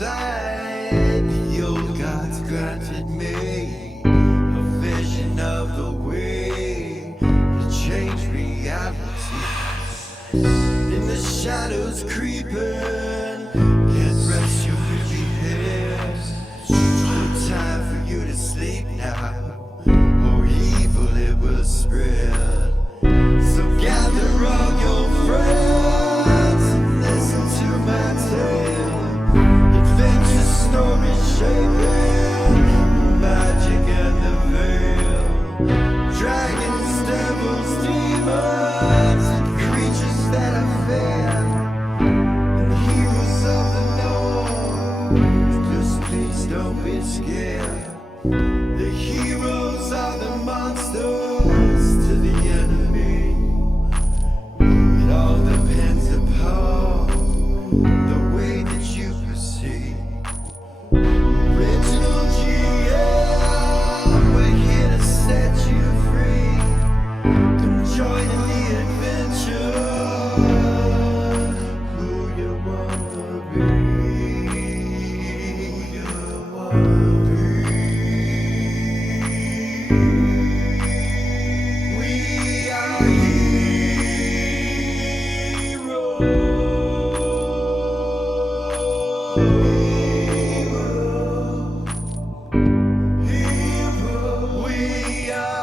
inside, the old gods granted me a vision of the way to change reality. In the shadows creeping, can't rest your weary head. No time for you to sleep now, or evil it will spread. So gather all your friends and listen to my tale. Adventure story shaping the magic and the veil. Dragons, devils, demons, and creatures that are fair, and heroes of the north. Just please don't be scared. The heroes are the monsters to the enemy. It all depends upon the way that you proceed. Original GM, we're here to set you free. Come join in the adventure. Who you wanna be? Who you wanna be? We are heroes. We are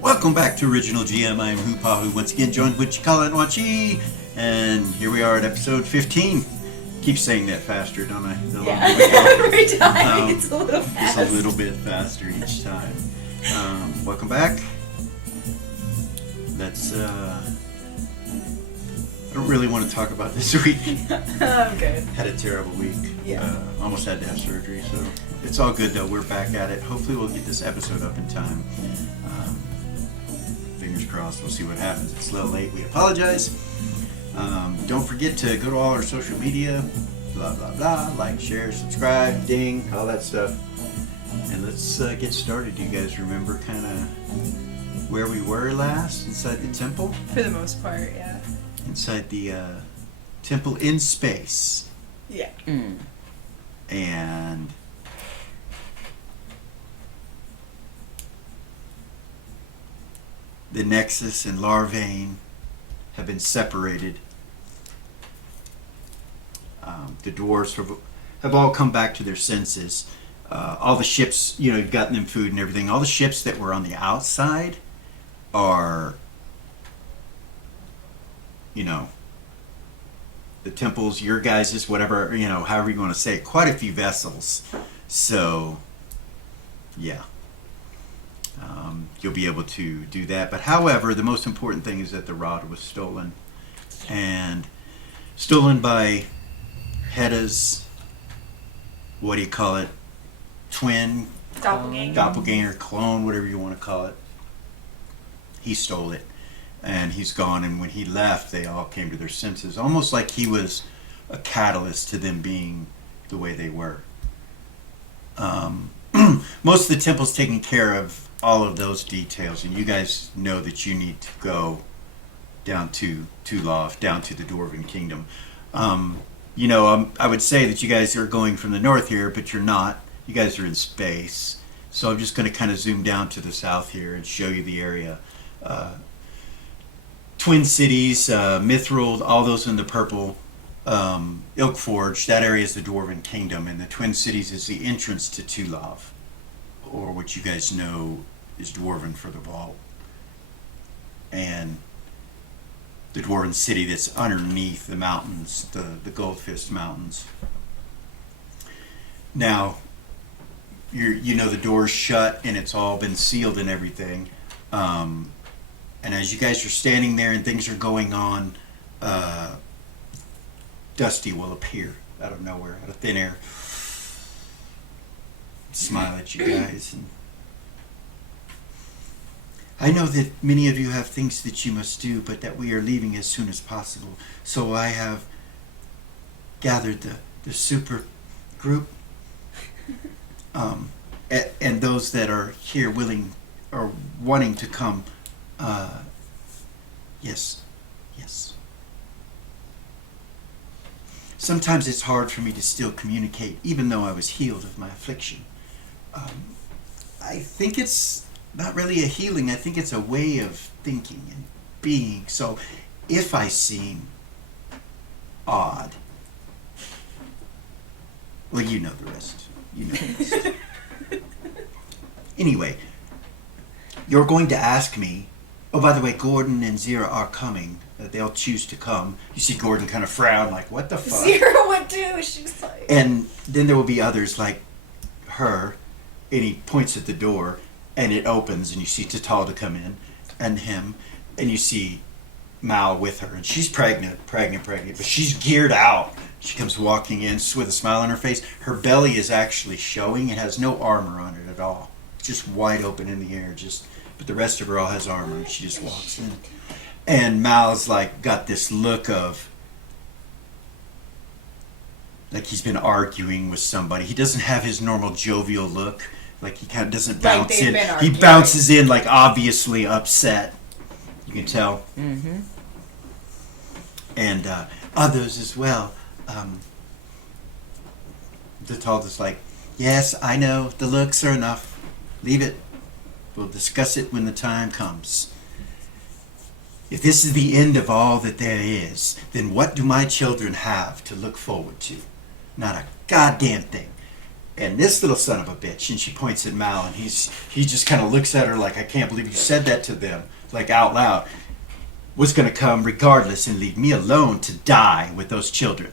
Welcome back to Original GM. I am Hupahu, once again joined with Cikala and Wachi, and here we are at episode 15. Keep saying that faster, don't I? The longer we go. Every time it's a little fast. Just a little bit faster each time. Welcome back. Let's, I don't really want to talk about this week. I'm good. Had a terrible week. Yeah. Almost had to have surgery, so it's all good though. We're back at it. Hopefully we'll get this episode up in time. Fingers crossed. We'll see what happens. It's a little late. We apologize. Don't forget to go to all our social media. Blah, blah, blah. Like, share, subscribe, ding, all that stuff. And let's get started. Do you guys remember kind of where we were last? Inside the temple? For the most part, yeah. Inside the temple in space. Yeah. And the Nexxus and Larvain have been separated. The dwarves have all come back to their senses. All the ships, you've gotten them food and everything. All the ships that were on the outside are, the temples, your guys', whatever, however you want to say it, quite a few vessels. So, yeah. You'll be able to do that. But however, the most important thing is that the rod was stolen. And stolen by Hedda's, twin, doppelganger, clone, whatever you want to call it. He stole it. And he's gone. And when he left, they all came to their senses. Almost like he was a catalyst to them being the way they were. Most of the temple's taking care of all of those details, and you guys know that you need to go down to Tulof, down to the Dwarven Kingdom. I would say that you guys are going from the north here, but you're not. You guys are in space. So I'm just going to kind of zoom down to the south here and show you the area. Twin Cities, Mithril, all those in the purple. Ilkforge, that area is the Dwarven Kingdom, and the Twin Cities is the entrance to Tulof, or what you guys know is Dwarven for the Vault. And the Dwarven City that's underneath the mountains, the Goldfist Mountains. Now, the door's shut and it's all been sealed and everything. And as you guys are standing there and things are going on, Dusty will appear out of nowhere, out of thin air. Smile at you guys. And I know that many of you have things that you must do, but that we are leaving as soon as possible. So I have gathered the super group, and those that are here willing or wanting to come. Yes. Sometimes it's hard for me to still communicate, even though I was healed of my affliction. I think it's not really a healing. I think it's a way of thinking and being. So if I seem odd, well, you know the rest. Anyway, you're going to ask me, oh, by the way, Gordon and Zira are coming. They'll choose to come. You see Gordon kind of frown, like, what the fuck? Zira would do. She's like. And then there will be others like her, and he points at the door, and it opens, and you see Tatal to come in, and him, and you see Mal with her, and she's pregnant, but she's geared out. She comes walking in with a smile on her face. Her belly is actually showing. It has no armor on it at all. It's just wide open in the air, but the rest of her all has armor. She just walks in. And Mal's like got this look of like he's been arguing with somebody. He doesn't have his normal jovial look. Like he kind of doesn't bounce in. He bounces in like obviously upset. You can tell. Mm-hmm. And others as well. The tall is like, yes, I know, the looks are enough. Leave it. We'll discuss it when the time comes. If this is the end of all that there is, then what do my children have to look forward to? Not a goddamn thing. And this little son of a bitch, and she points at Mal, and he just kind of looks at her like, I can't believe you said that to them, like out loud, was going to come regardless and leave me alone to die with those children.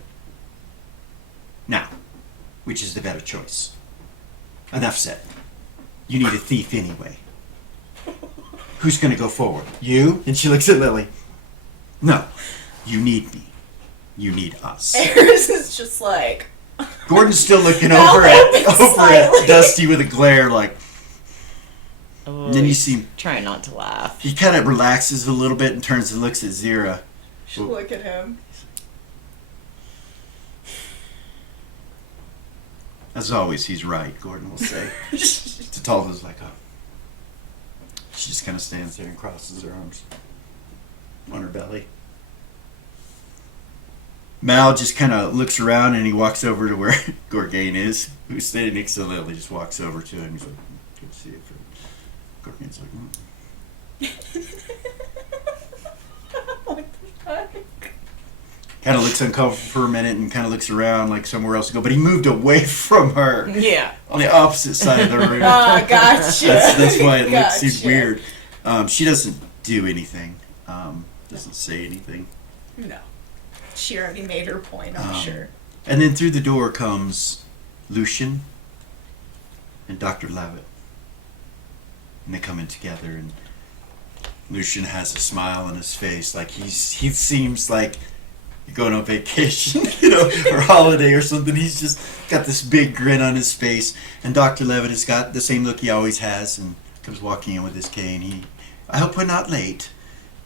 Now, which is the better choice? Enough said. You need a thief anyway. Who's going to go forward? You? And she looks at Lily. No, you need me. You need us. Eris is just like. Gordon's still looking over at Dusty with a glare, like. Oh, and then you see. Trying not to laugh. He kind of relaxes a little bit and turns and looks at Zira. She'll look at him. As always, he's right, Gordon will say. Tatalda's like, oh. She just kind of stands there and crosses her arms on her belly. Mal just kind of looks around and he walks over to where Gorgain is, who's standing next to Lily. Just walks over to him. He's like, good to see you. Gorgain's like, What the fuck? kind of looks uncomfortable for a minute and kind of looks around like somewhere else to go. But he moved away from her. Yeah. On the opposite side of the room. Gotcha. That's why it Gotcha. seems weird. She doesn't do anything. Doesn't say anything. No. She already made her point, I'm sure. And then through the door comes Lucian and Dr. Levitt. And they come in together, and Lucian has a smile on his face, like he seems like you're going on vacation, or holiday or something. He's just got this big grin on his face. And Dr. Levitt has got the same look he always has and comes walking in with his cane. I hope we're not late.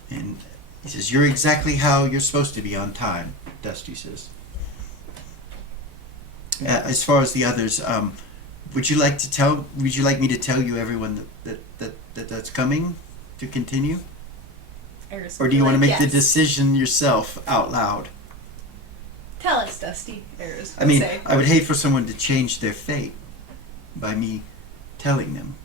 And he says, you're exactly how you're supposed to be, on time, Dusty says. As far as the others, would you like me to tell you everyone that's coming to continue? Or do you want to make the decision yourself out loud? Tell us, Dusty. Eris I mean, I would hate for someone to change their fate by me telling them.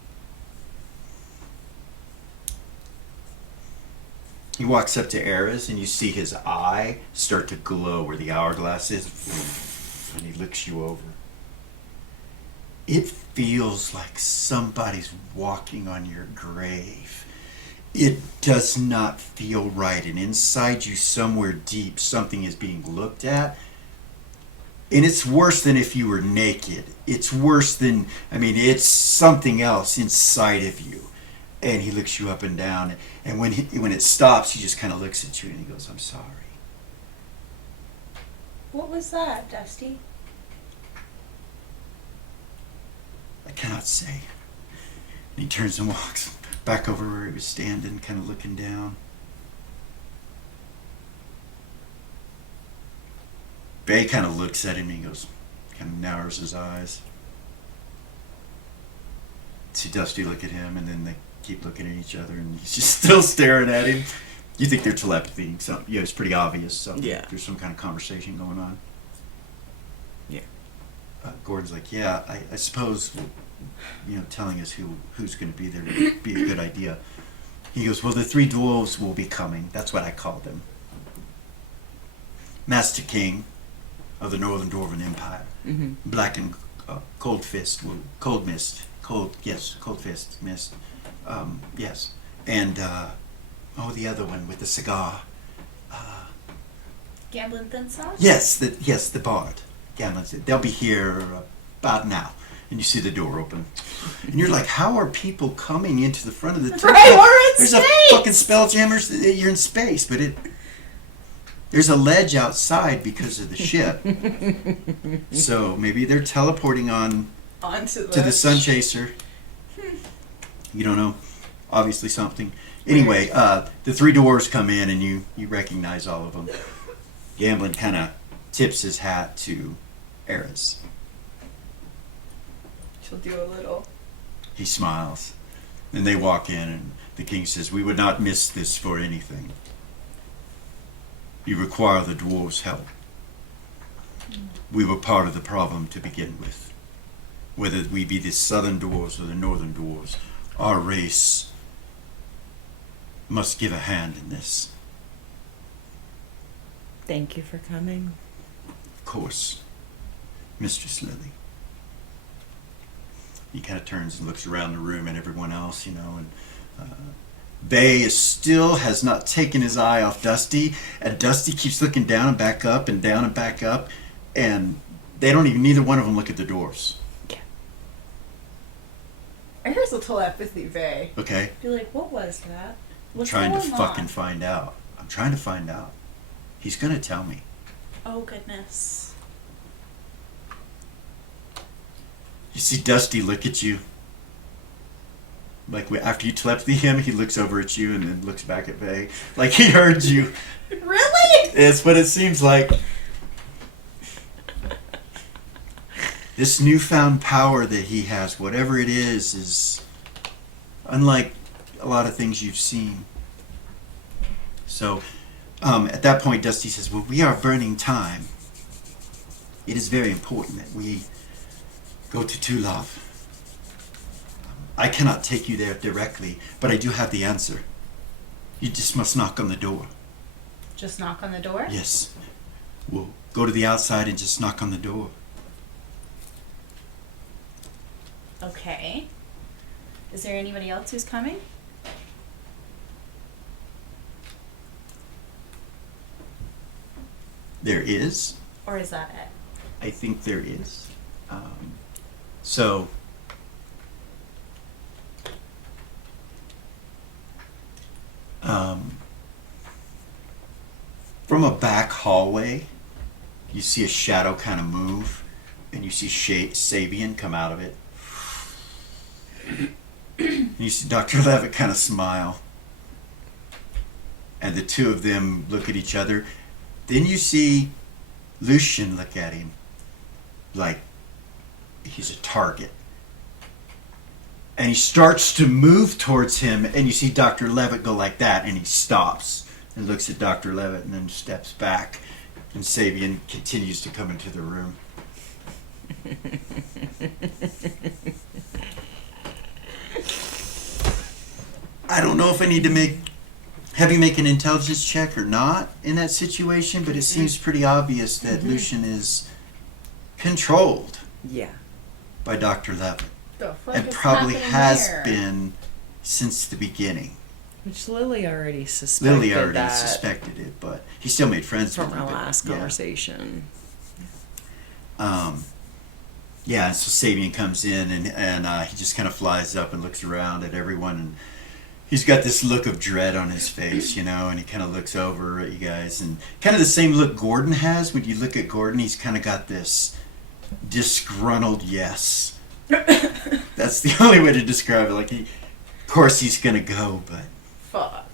He walks up to Eris, and you see his eye start to glow where the hourglass is, and he looks you over. It feels like somebody's walking on your grave. It does not feel right, and inside you somewhere deep something is being looked at, and it's worse than if you were naked. It's worse than, it's something else inside of you, And he looks you up and down, and when it stops, he just kind of looks at you and he goes, "I'm sorry." What was that, Dusty? I cannot say. And he turns and walks back over where he was standing, kind of looking down. Bay kind of looks at him and he goes, kind of narrows his eyes. See Dusty look at him, and then they keep looking at each other, and he's just still staring at him. You think they're telepathy, so yeah, it's pretty obvious. So Yeah. there's some kind of conversation going on. Yeah. Gordon's like, yeah, I suppose, telling us who's going to be there would be a good idea. He goes, well, the three dwarves will be coming. That's what I call them. Master King of the Northern Dwarven Empire, Mm-hmm. Black and Cold Fist, Cold Mist, Cold Fist Mist, yes, and the other one with the cigar. Gambling Thin Sauce? Yes, the bard. Gamblin. They'll be here about now. And you see the door open. And you're like, how are people coming into the front of the temple? Right, we're in There's space! a fucking spelljammers. You're in space, but there's a ledge outside because of the ship. So maybe they're teleporting on Onto to the Sun Chaser. You don't know. Obviously something. Anyway, the three dwarves come in and you recognize all of them. Gamblin kind of tips his hat to Eris. She'll do a little. He smiles. And they walk in and the king says, we would not miss this for anything. You require the dwarves' help. We were part of the problem to begin with. Whether we be the southern dwarves or the northern dwarves, our race must give a hand in this. Thank you for coming. Of course, Mistress Lily. He kind of turns and looks around the room at everyone else, and Bay still has not taken his eye off Dusty, and Dusty keeps looking down and back up and down and back up, and neither one of them look at the dwarves. Here's a telepathy, Bay. Okay? Be like, what was that? What's I'm trying to going on? fucking find out. I'm trying to find out. He's gonna tell me. Oh, goodness. You see Dusty look at you. Like after you telepathy him, he looks over at you and then looks back at Bay. Like he heard you. Really? It's what it seems like. This newfound power that he has, whatever it is unlike a lot of things you've seen. So, at that point, Dusty says, well, we are burning time. It is very important that we go to Tulov. I cannot take you there directly, but I do have the answer. You just must knock on the door. Just knock on the door? Yes. We'll go to the outside and just knock on the door. Okay. Is there anybody else who's coming? There is. Or is that it? I think there is. So, from a back hallway, you see a shadow kind of move, and you see Sabian come out of it. And you see Dr. Levitt kind of smile. And the two of them look at each other. Then you see Lucian look at him like he's a target. And he starts to move towards him, and you see Dr. Levitt go like that, and he stops and looks at Dr. Levitt and then steps back. And Sabian continues to come into the room. I don't know if I need to have you make an intelligence check or not in that situation, but it seems pretty obvious that Lucian is controlled Yeah. by Dr. Levitt. The fuck And is probably happening has there? been since the beginning. Which Lily already suspected. Lily already that suspected it, but he still made friends from with our her. but last yeah. conversation. Yeah, so Sabian comes in and he just kind of flies up and looks around at everyone, He's got this look of dread on his face, and he kind of looks over at you guys, and kind of the same look Gordon has. When you look at Gordon, he's kind of got this disgruntled yes. That's the only way to describe it. Like, of course he's gonna go, but fuck.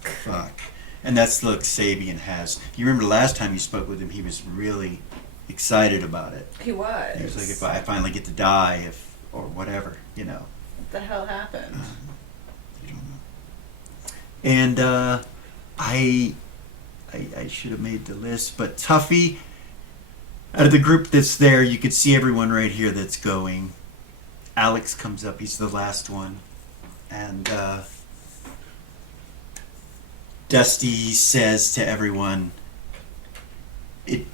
And that's the look Sabian has. You remember the last time you spoke with him, he was really excited about it. He was. He was like, if I finally get to die, or whatever, What the hell happened? I don't know. And I should have made the list, but Tuffy, out of the group that's there, you could see everyone right here that's going. Alex comes up, he's the last one. And Dusty says to everyone, it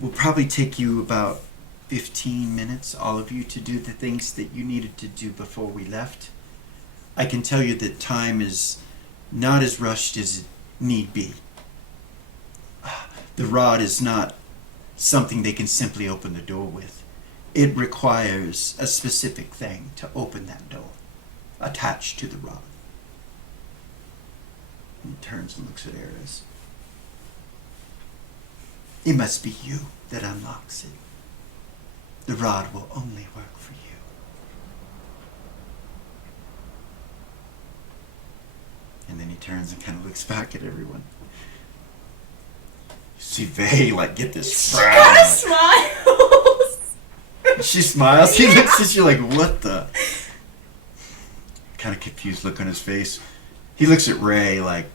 will probably take you about 15 minutes, all of you, to do the things that you needed to do before we left. I can tell you that time is not as rushed as it need be. The rod is not something they can simply open the door with. It requires a specific thing to open that door, attached to the rod. And he turns and looks at Eris. It must be you that unlocks it. The rod will only work for you. And then he turns and kind of looks back at everyone. You see Vay get this frown. She kind of smiles. She smiles. He looks at you like, what the? Kind of confused look on his face. He looks at Ray like.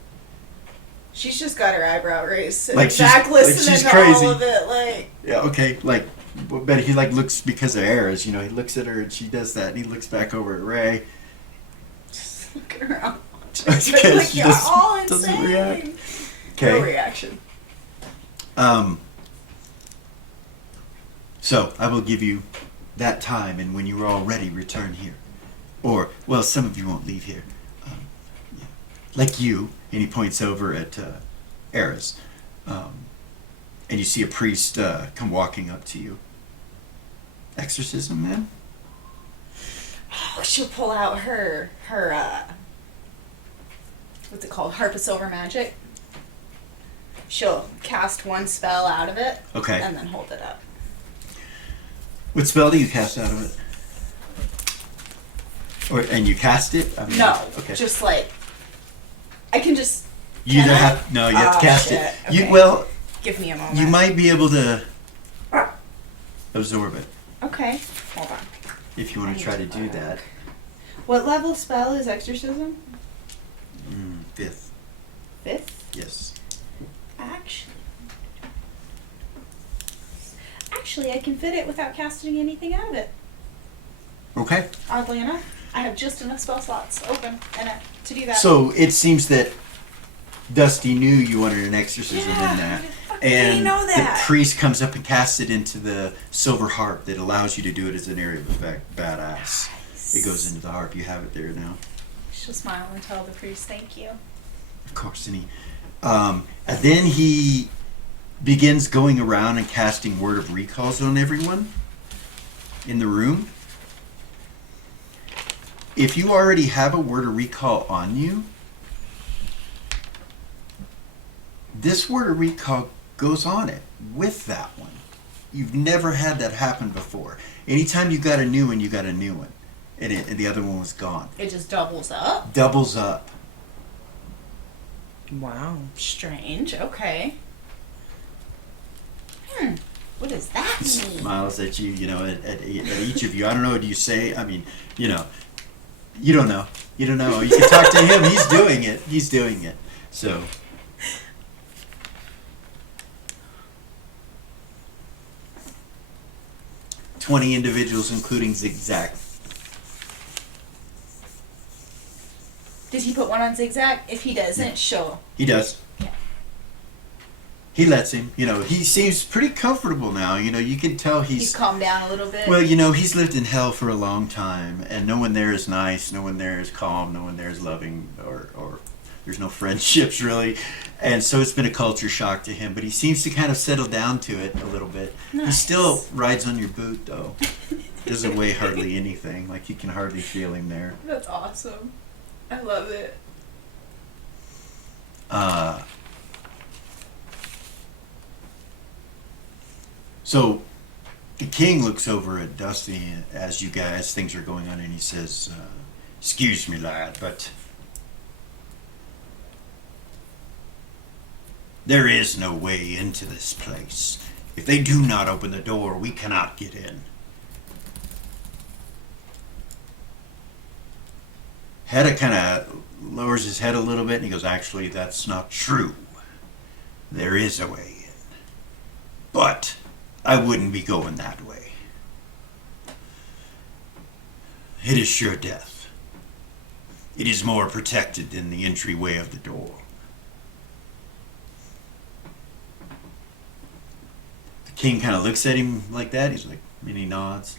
She's just got her eyebrow raised, sitting Like she's- back like listening she's to crazy. all of it. Yeah, okay, but he looks because of Eris, he looks at her and she does that, and he looks back over at Ray. Just looking around. Okay, she You're all insane. doesn't react. No Okay. reaction. So I will give you that time, and when you are all ready, return here. Or, well, some of you won't leave here. Yeah. Like you, and he points over at Eris. And you see a priest come walking up to you. Exorcism, man? Oh, she'll pull out her what's it called? Harp of Silver Magic. She'll cast one spell out of it. Okay. And then hold it up. What spell do you cast out of it? And you cast it? I mean, No. Okay. Just I can just. You either Can I? have you have to Oh, cast shit. it. Okay. Give me a moment. You might be able to absorb it Okay. Hold on. if you want to try to do that. What level spell is exorcism? 5th. 5th? Yes. Actually, I can fit it without casting anything out of it. Okay. Oddly enough, I have just enough spell slots open in it to do that. So it seems that Dusty knew you wanted an exorcism in that. And you know that. the priest comes up and casts it into the silver harp that allows you to do it as an area of effect. Badass. It goes into the harp. You have it there now. She'll smile and tell the priest, "Thank you." Of course. And then he begins going around and casting word of recalls on everyone in the room. If you already have a word of recall on you, this word of recall goes on it with that one. You've never had that happen before. Anytime you got a new one, you got a new one. And the other one was gone. It just doubles up. Doubles up. Wow. Strange. Okay. What does that mean? Smiles at you, at each of you. I don't know, do you say, you don't know. You don't know. You can talk to him. He's doing it. He's doing it. So. "20 individuals, including Zigzag." Did he put one on Zigzag? If he doesn't, she'll. He does. Yeah. He lets him. He seems pretty comfortable now. You can tell He's calmed down a little bit. Well, he's lived in hell for a long time, and no one there is nice, no one there is calm, no one there is loving, or there's no friendships really. And so it's been a culture shock to him, but he seems to kind of settle down to it a little bit. He Nice. still rides on your boot, though. Doesn't weigh hardly anything. Like, you can hardly feel him there. That's awesome. I love it. So the king looks over at Dusty as things are going on, and he says, "Excuse me, lad, but there is no way into this place. If they do not open the door, we cannot get in." Hedda kind of lowers his head a little bit, and he goes, "Actually, that's not true. There is a way in. But I wouldn't be going that way. It is sure death. It is more protected than the entryway of the door." The king kind of looks at him like that. He's like, and he nods.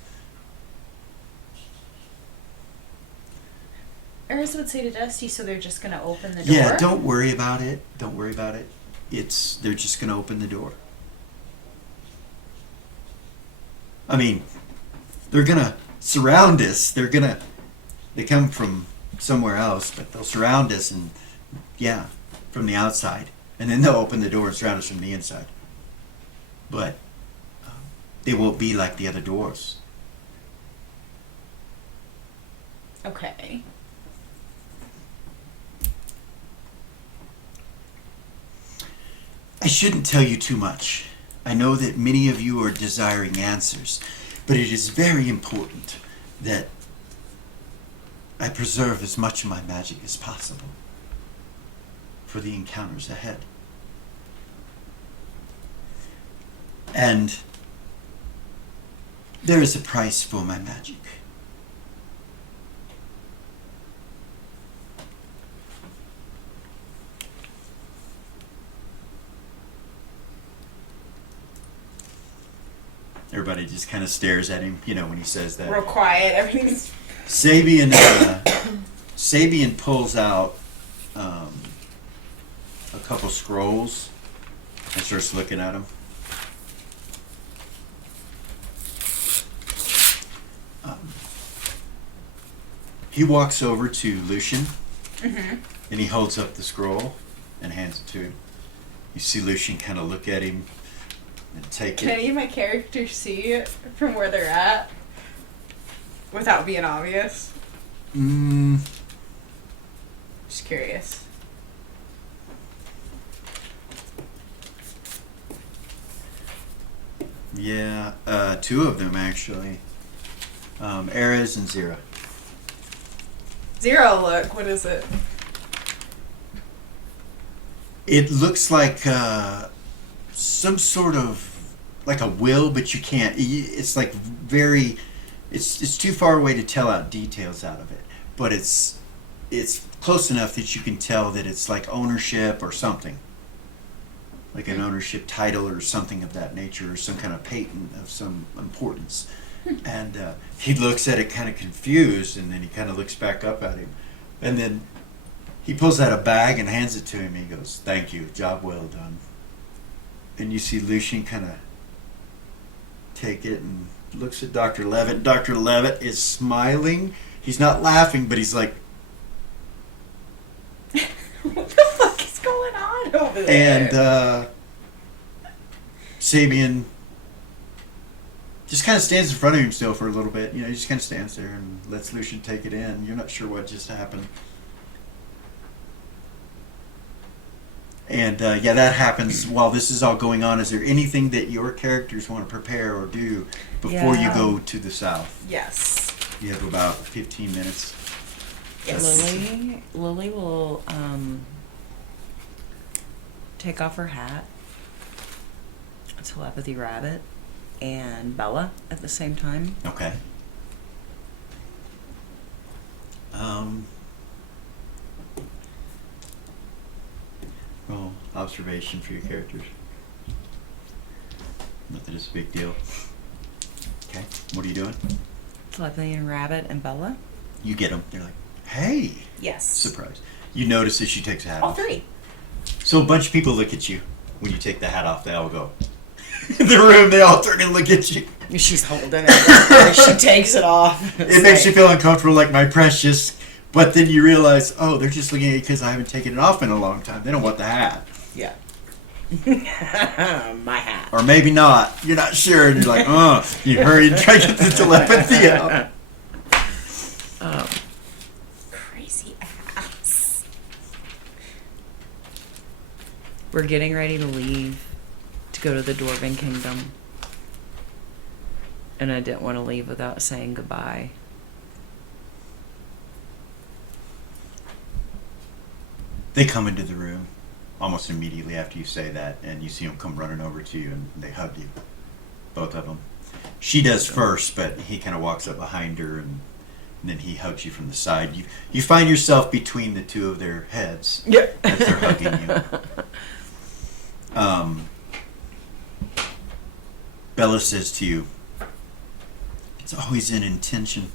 Eris would say to Dusty, so they're just gonna open the door? Yeah, don't worry about it. Don't worry about it. They're just gonna open the door. I mean, they're gonna surround us. They come from somewhere else, but they'll surround us and, yeah, from the outside. And then they'll open the door and surround us from the inside. But they won't be like the other doors. Okay. I shouldn't tell you too much. I know that many of you are desiring answers, but it is very important that I preserve as much of my magic as possible for the encounters ahead. And there is a price for my magic. Everybody just kind of stares at him, when he says that. Real quiet. Everything's... Sabian pulls out a couple scrolls and starts looking at them. He walks over to Lucian, and he holds up the scroll and hands it to him. You see Lucian kind of look at him and take Can it. any of my characters see it from where they're at? Without being obvious? Just curious. Yeah, two of them actually. Erez and Zira. Zero, look. What is it? It looks like some sort of like a will, but you can't. It's like very. It's too far away to tell out details out of it, but it's close enough that you can tell that it's like ownership or something, like an ownership title or something of that nature, or some kind of patent of some importance. And he looks at it kind of confused, and then he kind of looks back up at him, and then he pulls out a bag and hands it to him. He goes, "Thank you, job well done." And you see Lucian kind of take it and looks at Dr. Levitt. Dr. Levitt is smiling. He's not laughing, but he's like, What the fuck is going on over there? and Sabian just kind of stands in front of him still for a little bit. He just kind of stands there and lets Lucian take it in. You're not sure what just happened. And that happens while this is all going on. Is there anything that your characters want to prepare or do before you go to the south? Yes. You have about 15 minutes. Yes. Lily will take off her hat, Telepathy Rabbit, and Bella at the same time. Okay. Roll observation for your characters. Not that it's a big deal. Okay. What are you doing? Telepathy and Rabbit and Bella. You get them. They're like, "Hey!" Yes. Surprise. You notice that she takes a hat All off. three. So a bunch of people look at you when you take the hat off. They all go. In the room, they all turn and look at you. She's holding it. She takes it off. It makes you feel uncomfortable, like, "My precious But then you realize, oh, they're just looking at you because I haven't taken it off in a long time. They don't want the hat. Yeah. My hat. Or maybe not. You're not sure. And you're like, oh. You hurry and try to get the telepathy out. Crazy ass. We're getting ready to leave to go to the Dwarven Kingdom. And I didn't want to leave without saying goodbye. They come into the room almost immediately after you say that, and you see them come running over to you, and they hug you. Both of them. She does first, but he kind of walks up behind her, and then he hugs you from the side. You find yourself between the two of their heads Yeah. as they're hugging you. Bella says to you, it's always an intention.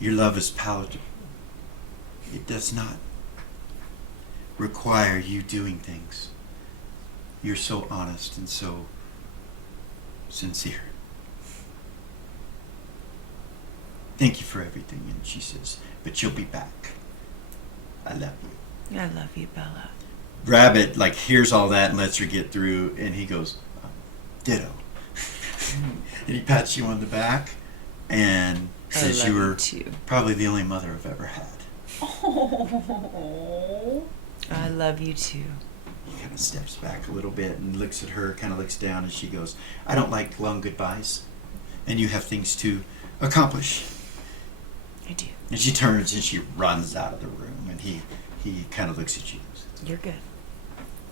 Your love is palatable. It does not require you doing things. You're so honest and so sincere. Thank you for everything. And she says, but you'll be back. I love you. I love you, Bella. Rabbit like hears all that and lets her get through, and he goes, ditto. And he pats you on the back and says you were too. probably the only mother I've ever had. Oh. I love you too. He kind of steps back a little bit and looks at her, kind of looks down, and she goes, I don't like long goodbyes, and you have things to accomplish. I do. And she turns and she runs out of the room, and he kind of looks at you, You're good.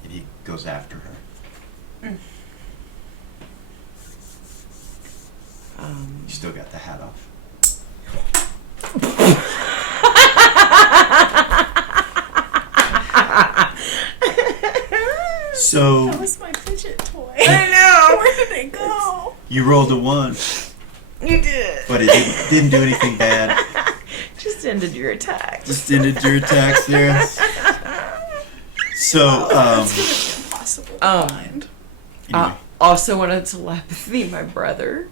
and he goes after her. You still got the hat off. So That was my fidget toy. I know. Where did it go? you rolled a 1, You did. but it didn't do anything bad. Just ended your attack. Just ended your attacks there. So, It's impossible to find. anyway, Also wanted telepathy my brother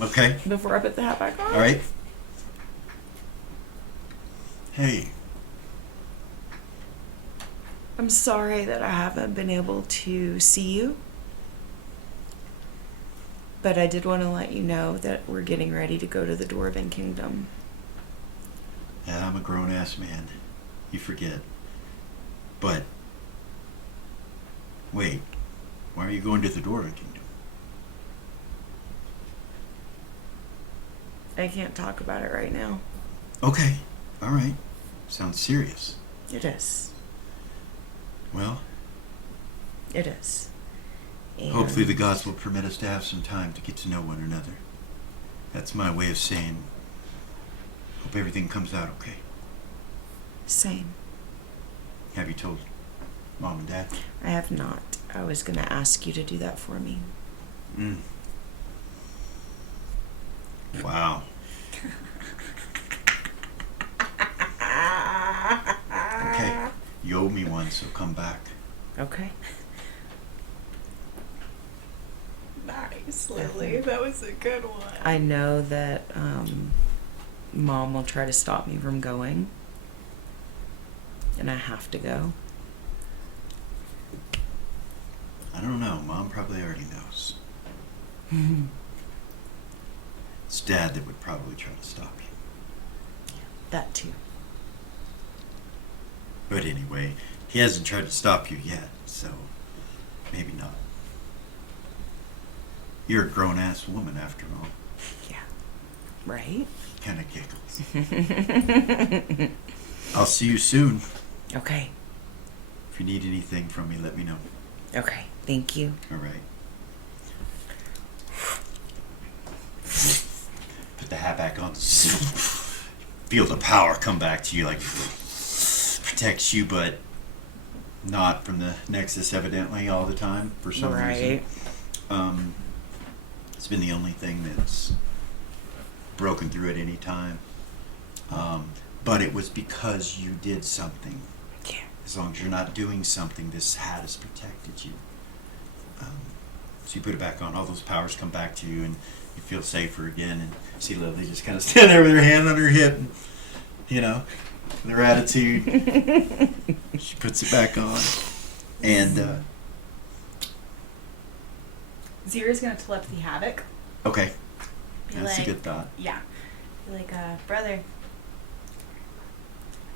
okay, before I put the hat back on. all right. Hey, I'm sorry that I haven't been able to see you. But I did want to let you know that we're getting ready to go to the Dwarven Kingdom. yeah, I'm a grown-ass man. You forget. But, wait, why are you going to the Dwarven Kingdom? I can't talk about it right now. Okay, all right. Sounds serious. It is. Well, It is. And hopefully the gods will permit us to have some time to get to know one another. That's my way of saying, hope everything comes out okay. Same. Have you told Mom and Dad? I have not. I was going to ask you to do that for me. Wow. Okay, you owe me one, so come back. Okay. Nice, Lily. That was a good one. I know that Mom will try to stop me from going. And I have to go. I don't know. Mom probably already knows. It's Dad that would probably try to stop you. That too. But anyway, he hasn't tried to stop you yet, so maybe not. You're a grown-ass woman after all. Yeah. Right? Kind of giggles. I'll see you soon. Okay. If you need anything from me, let me know. Okay. Thank you. All right. Put the hat back on. Feel the power come back to you, like protects you, but not from the Nexxus evidently all the time for some reason. It's been the only thing that's broken through at any time. But it was because you did something. Yeah. As long as you're not doing something, this hat has protected you. So you put it back on, all those powers come back to you, and you feel safer again. And see Lily just kind of stand there with her hand on her hip, and, you know, with her attitude. She puts it back on. And, Zira's gonna telepathy Havoc. okay, Be that's like, a good thought. Yeah. Be like, brother,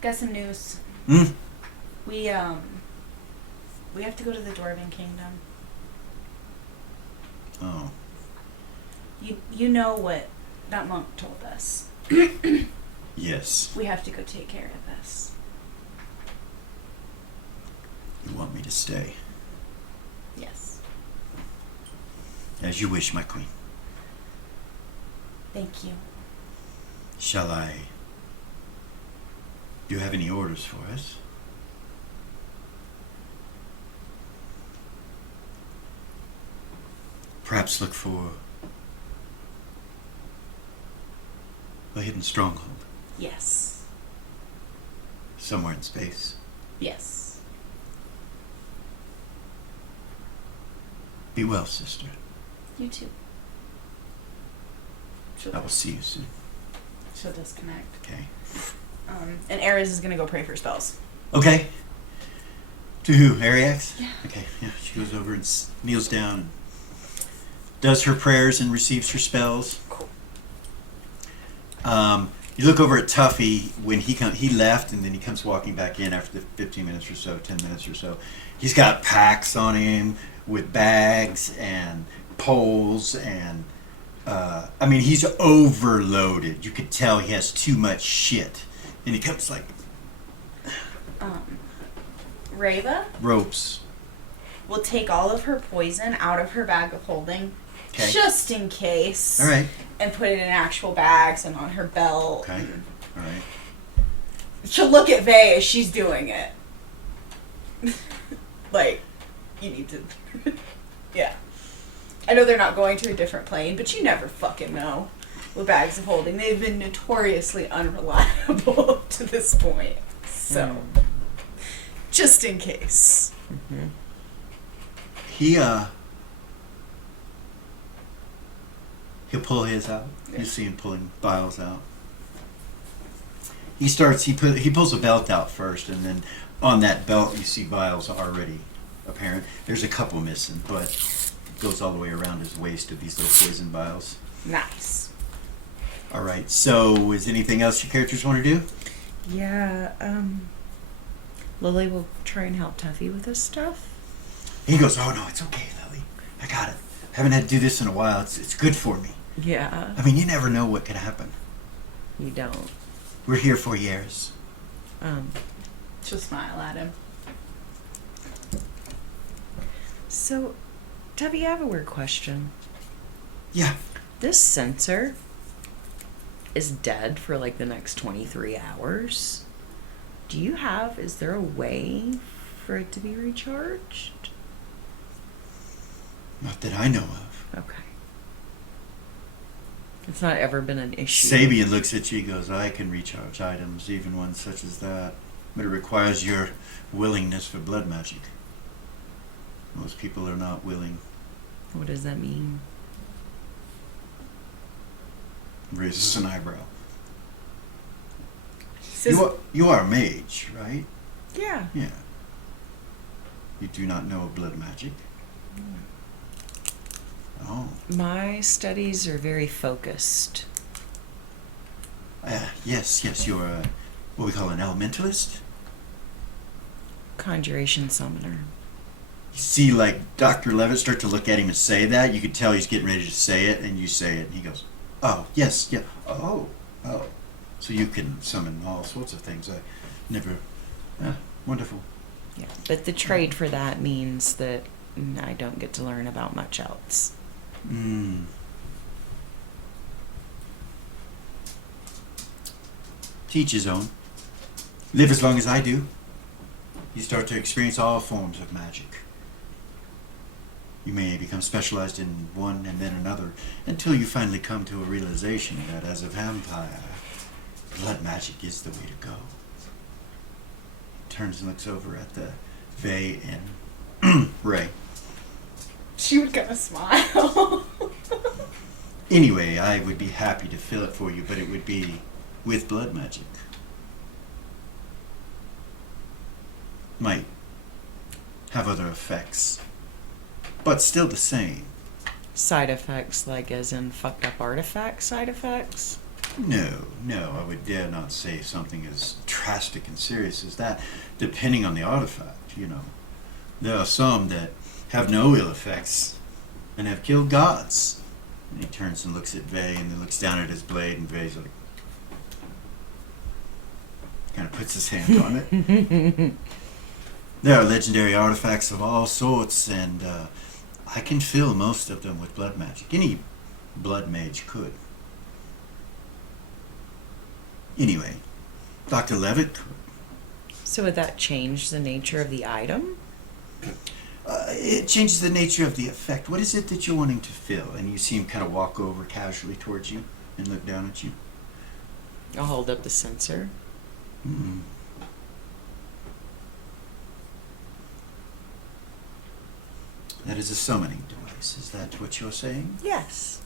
got some news. Mm. We have to go to the Dwarven Kingdom. Oh, You know what that monk told us. yes. We have to go take care of this. You want me to stay? Yes. As you wish, my queen. Thank you. Shall I? Do you have any orders for us? Perhaps look for a hidden stronghold Yes. somewhere in space. Yes. Be well, sister. You too. I will see you soon. She'll disconnect. Okay. And Ares is gonna go pray for spells. Okay. To who? Ariax? Yeah. Okay. Yeah. She goes over and kneels down and does her prayers and receives her spells. Cool. You look over at Tuffy when he left, and then he comes walking back in after the 15 minutes or so, 10 minutes or so. He's got packs on him with bags and poles and I mean, he's overloaded. You could tell he has too much shit. And he comes like Rava ropes. will take all of her poison out of her bag of holding, Okay. just in case. All right. And put it in actual bags and on her belt. Okay. All right. She'll look at Vay as she's doing it. Like, you need to. Yeah. I know they're not going to a different plane, but you never fucking know with bags of holding. They've been notoriously unreliable to this point. So, just in case. Mm-hmm. He'll pull his out. Yeah. You see him pulling vials out. He pulls a belt out first, and then on that belt you see vials already apparent. There's a couple missing, but it goes all the way around his waist of these little poison vials. Nice. All right. So, is anything else your characters want to do? Yeah, Lily will try and help Tuffy with this stuff. He goes, "Oh no, it's okay, Lily. I got it. Haven't had to do this in a while. It's good for me. Yeah, I mean, you never know what could happen. you don't. We're here for you, Eris." She'll smile at him. So, Tuffy, I have a weird question. Yeah. This sensor is dead for like the next 23 hours. Is there a way for it to be recharged? Not that I know of. Okay. It's not ever been an issue. Sabian looks at you, he goes, "I can recharge items, even ones such as that. But it requires your willingness for blood magic. Most people are not willing." What does that mean? Raises an eyebrow. Says, You are a mage, right? Yeah. Yeah. You do not know of blood magic? Oh. My studies are very focused. Yes, you're what we call an elementalist. Conjuration summoner. You see, like, Dr. Levitt start to look at him and say that. You could tell he's getting ready to say it, and you say it, and he goes, "Oh, yes, yeah, oh. So you can summon all sorts of things. I never, wonderful." Yeah. But the trade for that means that I don't get to learn about much else. Teach his own. Live as long as I do. You start to experience all forms of magic. You may become specialized in one and then another until you finally come to a realization that as a vampire, blood magic is the way to go. He turns and looks over at the Vay and Ray. She would kind of smile. Anyway, I would be happy to fill it for you, but it would be with blood magic. Might have other effects, but still the same. Side effects, like as in fucked up artifact side effects? No, I would dare not say something as drastic and serious as that, depending on the artifact, you know. There are some that have no ill effects and have killed gods. And he turns and looks at Vey and then looks down at his blade, and Vey's like, kind of puts his hand on it. There are legendary artifacts of all sorts, and I can fill most of them with blood magic. Any blood mage could. Anyway, Dr. Levitt could. So would that change the nature of the item? It changes the nature of the effect. What is it that you're wanting to fill? And you see him kind of walk over casually towards you and look down at you. I'll hold up the sensor. Mm. That is a summoning device. Is that what you're saying? Yes.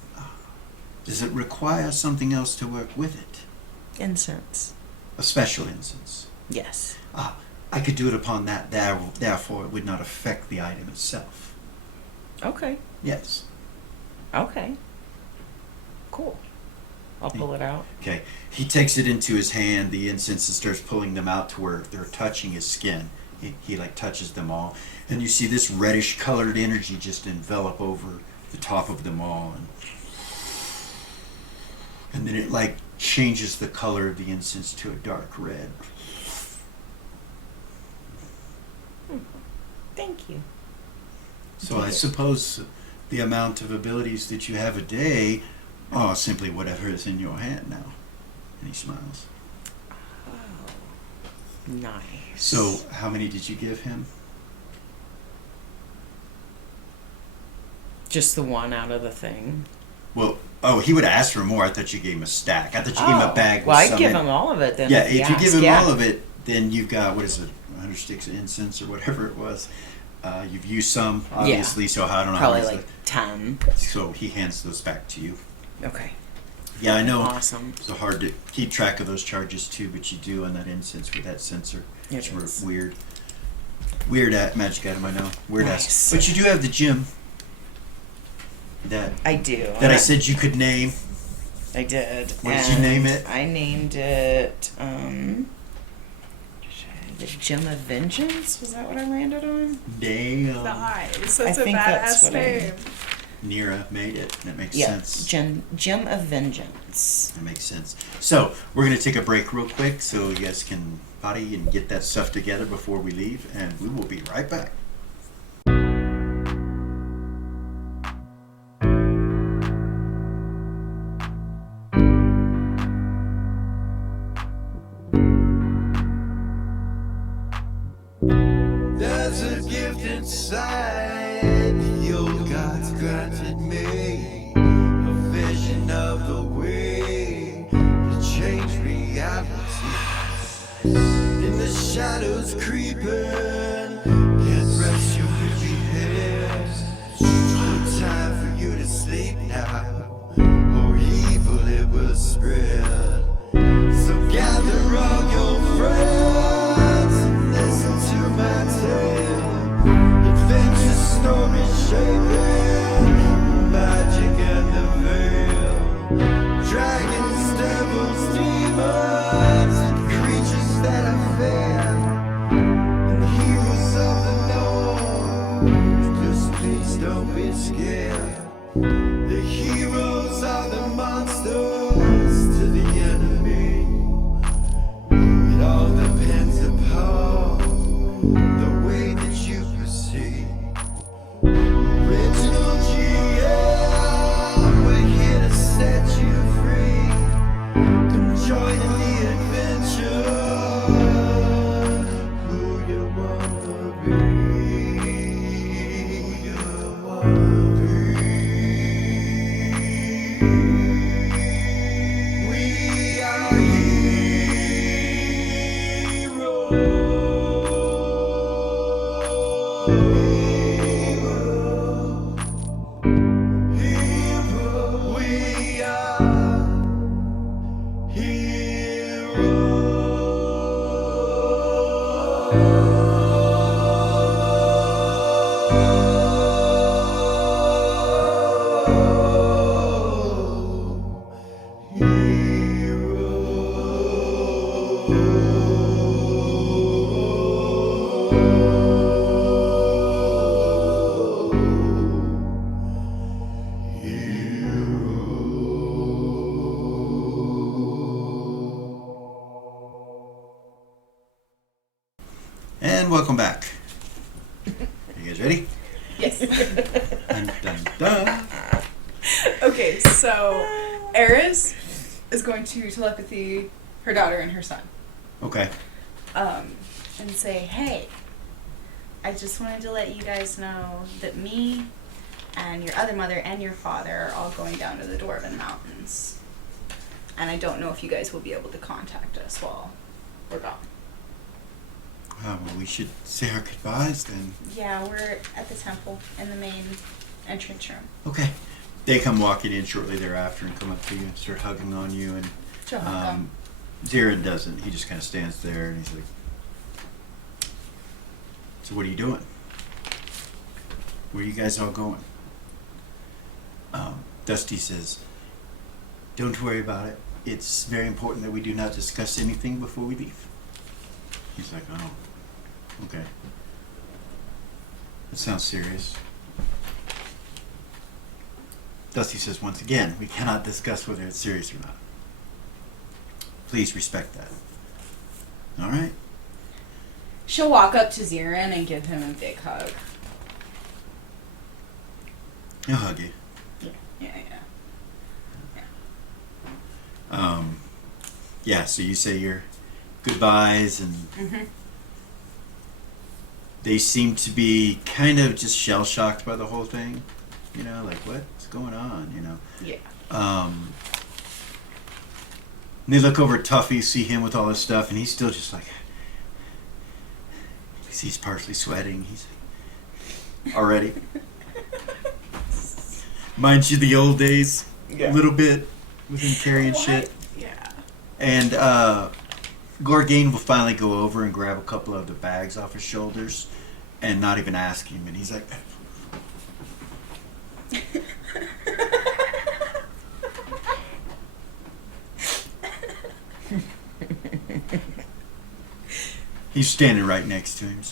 Does it require something else to work with it? Incense. A special instance? Yes. I could do it upon that, therefore it would not affect the item itself. Okay. Yes. Okay. Cool. I'll pull it out. Okay. He takes it into his hand, the incense, and starts pulling them out to where they're touching his skin. He like touches them all. And you see this reddish colored energy just envelop over the top of them all. And then it like changes the color of the incense to a dark red. Thank you. So I suppose the amount of abilities that you have a day are simply whatever is in your hand now. And he smiles. Oh. Nice. So how many did you give him? Just the one out of the thing. Well, he would ask for more. I thought you gave him a stack. I thought you gave him a bag. Well, with I'd some give in- him all of it then. Yeah, he if you give asked. him all of it, then you've got, what is it, 100 sticks of incense or whatever it was. You've used some, obviously, so I don't know Probably how like 10. So he hands those back to you. Okay. Yeah, I know. Awesome. It's so hard to keep track of those charges too, but you do on that incense with that sensor. It It's is. weird magic item, I know. Weird Nice. ass. But you do have the gym that I do. I said you could name. I did. What did you name it? I named it, the Gem of Vengeance? Was that what I landed on? Damn. Nice. I That's a think that's badass what I- name. Nira made it. That makes Yeah. sense. Gem of Vengeance. That makes sense. So we're gonna take a break real quick so you guys can potty and get that stuff together before we leave, and we will be right back. There's a gift inside the old gods granted me, a vision of the way to change reality. In the shadows creeping, can't rest your weary head. No time for you to sleep now, or evil it will spread. So gather all your friends and listen to my tale. Adventure story shaping magic and the veil. Dragons, devils, demons, and creatures that I fear, and heroes of the north. Just please don't be scared. The heroes are the monsters to the enemy. It all depends upon the way that you proceed. Original GM, we're here to set you free. Come join in the adventure. Who you wanna be? Who you wanna be? We are heroes. You guys ready? Yes. Dun, dun, dun. Okay, so Eris is going to telepathy her daughter and her son. Okay. And say, hey, I just wanted to let you guys know that me and your other mother and your father are all going down to the Dwarven Mountains. And I don't know if you guys will be able to contact us while we're gone. Well, we should say our goodbyes then. Yeah, we're at the temple in the main entrance room. Okay. They come walking in shortly thereafter and come up to you and start hugging on you. And She'll hug them. Zarin doesn't. He just kind of stands there and he's like, so what are you doing? Where are you guys all going? Dusty says, don't worry about it. It's very important that we do not discuss anything before we leave. He's like, oh, okay. That sounds serious. Dusty says once again, we cannot discuss whether it's serious or not. Please respect that. All right? She'll walk up to Zarin and give him a big hug. He'll hug you. Yeah. Yeah, so you say your goodbyes and Mm-hmm. they seem to be kind of just shell-shocked by the whole thing. You know, like, what's going on, you know? Yeah. And they look over at Tuffy, see him with all his stuff, and he's still just like, he's partially sweating. He's like, already. Mind you, the old days, a little bit with him carrying shit. Yeah. And Gorgain will finally go over and grab a couple of the bags off his shoulders and not even ask him. And he's like, he's standing right next to him,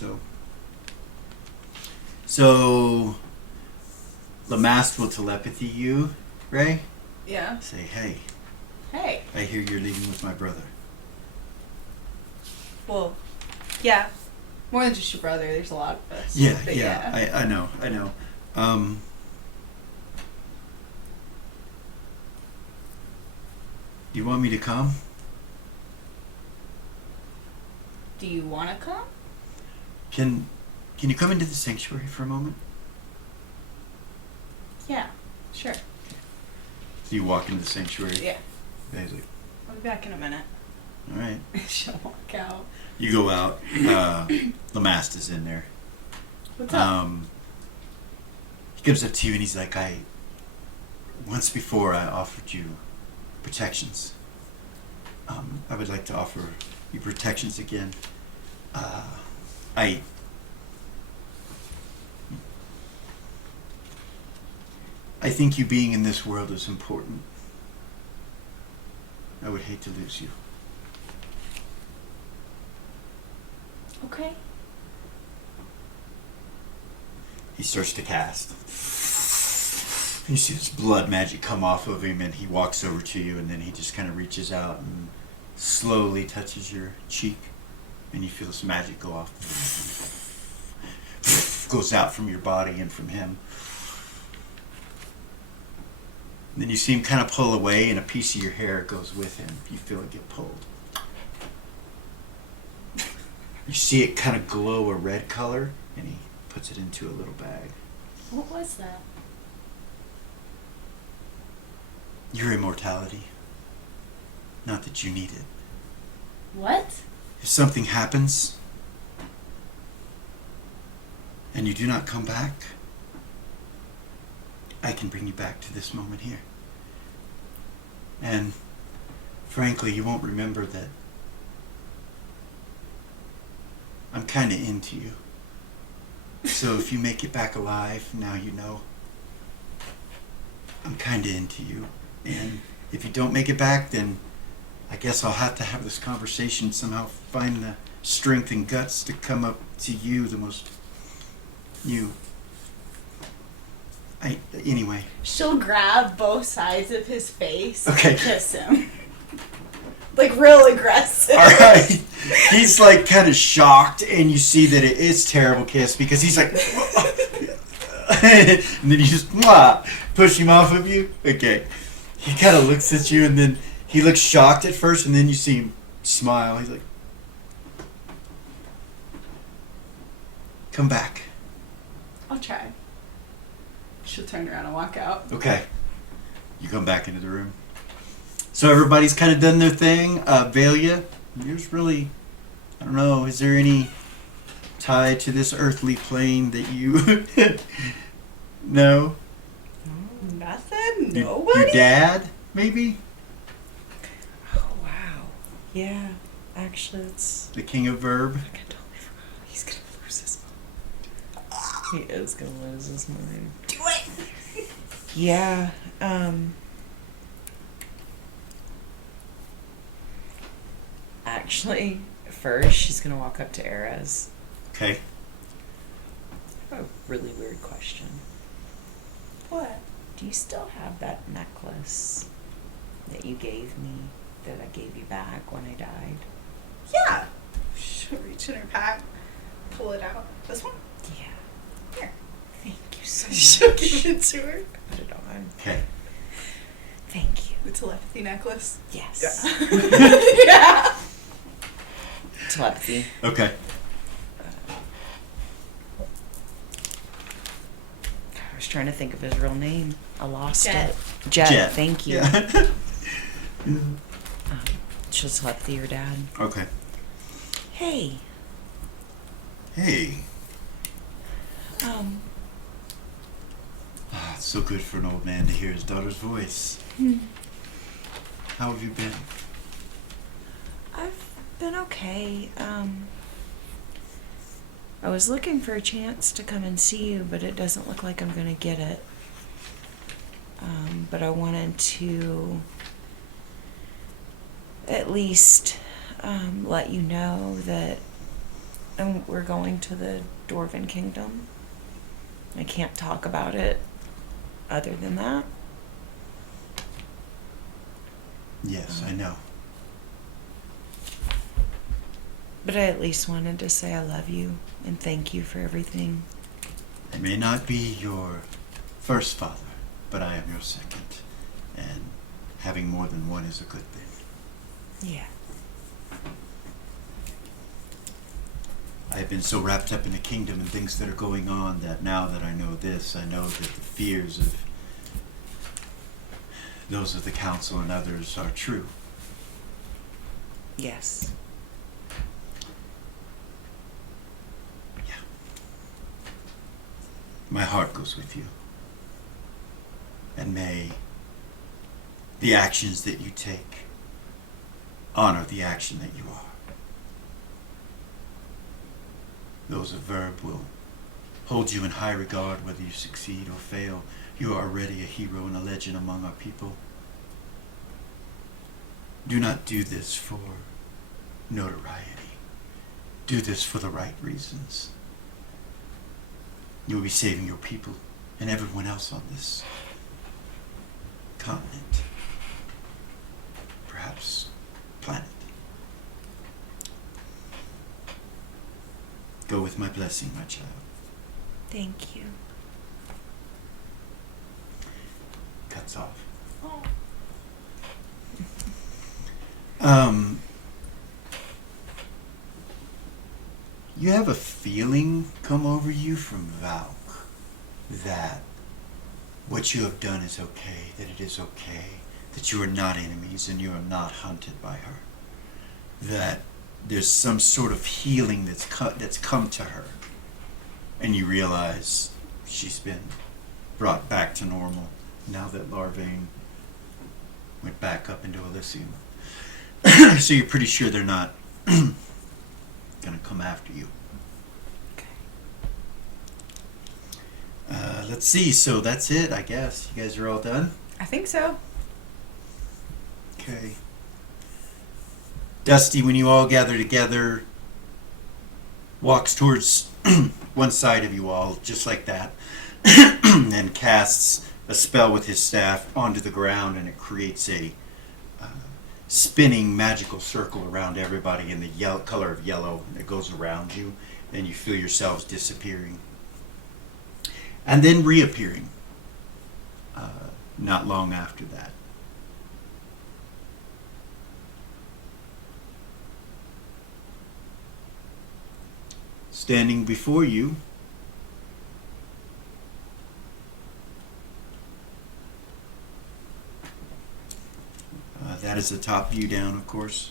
so Lamast will telepathy you, Ray. Yeah. Say, hey, Hey. I hear you're leaving with my brother. Well, yeah. More than just your brother. There's a lot of us. Yeah, But yeah, I know. Do you want me to come? Do you want to come? Can you come into the sanctuary for a moment? Yeah. Sure. So you walk into the sanctuary. Yeah. He's like, I'll be back in a minute. all right. She'll walk out. You go out. Lamast is in there. What's up? He comes up to you and he's like, once before I offered you protections. I would like to offer you protections again. I think you being in this world is important. I would hate to lose you. Okay. He starts to cast. You see this blood magic come off of him, and he walks over to you, and then he just kind of reaches out and slowly touches your cheek, and you feel this magic go off. Goes out from your body and from him. And then you see him kind of pull away, and a piece of your hair goes with him. You feel it get pulled. You see it kind of glow a red color, and he puts it into a little bag. What was that? Your immortality. Not that you need it. What? If something happens, and you do not come back, I can bring you back to this moment here. And frankly, you won't remember that I'm kind of into you. So if you make it back alive, now you know I'm kind of into you. And if you don't make it back, then I guess I'll have to have this conversation, somehow find the strength and guts to come up to you, the most you. Anyway. She'll grab both sides of his face Okay. and kiss him. Like real aggressive. All right. He's like kind of shocked, and you see that it is Terrible Kiss because he's like, and then you just push him off of you. Okay. He kind of looks at you, and then he looks shocked at first, and then you see him smile. He's like, come back. I'll try. She'll turn around and walk out. Okay. You come back into the room. So everybody's kind of done their thing. Valia, yours really, I don't know, is there any tie to this earthly plane that you know? Nothing? Your Nobody? dad, maybe? Oh wow. Yeah. Actually, it's. The king of verb? I totally forgot. He's gonna lose his mind. He is gonna lose his mind. Do it! Yeah. Actually, first she's gonna walk up to Erez. Okay. I have a really weird question. What? Do you still have that necklace that you gave me that I gave you back when I died? Yeah. She'll reach in her pack, pull it out. This one? Yeah. Here. Thank you so She'll much. give it to her. Put it on. Okay. Thank you. The telepathy necklace. Yes. Yeah. Telepathy. Okay. I was trying to think of his real name. I lost Jet. it. Jet. Jet. Thank you. Yeah. She'll telepathy your dad. Okay. Hey. Hey. Um. It's so good for an old man to hear his daughter's voice. How have you been? I've been okay. I was looking for a chance to come and see you, but it doesn't look like I'm gonna get it. But I wanted to at least let you know that we're going to the Dwarven Kingdom. I can't talk about it other than that. Yes, I know. But I at least wanted to say I love you and thank you for everything. I may not be your first father, but I am your second. And having more than one is a good thing. Yeah. I have been so wrapped up in the kingdom and things that are going on that now that I know this, I know that the fears of those of the council and others are true. Yes. Yeah. My heart goes with you. And may the actions that you take honor the action that you are. Those of Verb will hold you in high regard whether you succeed or fail. You are already a hero and a legend among our people. Do not do this for notoriety. Do this for the right reasons. You will be saving your people and everyone else on this continent. Perhaps planet. Go with my blessing, my child. Thank you. Cuts off. Oh. You have a feeling come over you from Valk that what you have done is okay, that it is okay, that you are not enemies and you are not hunted by her. That there's some sort of healing that's come to her. And you realize she's been brought back to normal now that Larvain went back up into Elysium. So you're pretty sure they're not gonna come after you. Okay. Let's see, so that's it, I guess. You guys are all done? I think so. Okay. Dusty, when you all gather together, walks towards one side of you all, just like that, and casts a spell with his staff onto the ground, and it creates a spinning magical circle around everybody in the color of yellow that goes around you, and you feel yourselves disappearing and then reappearing not long after that. Standing before you that is the top view down, of course.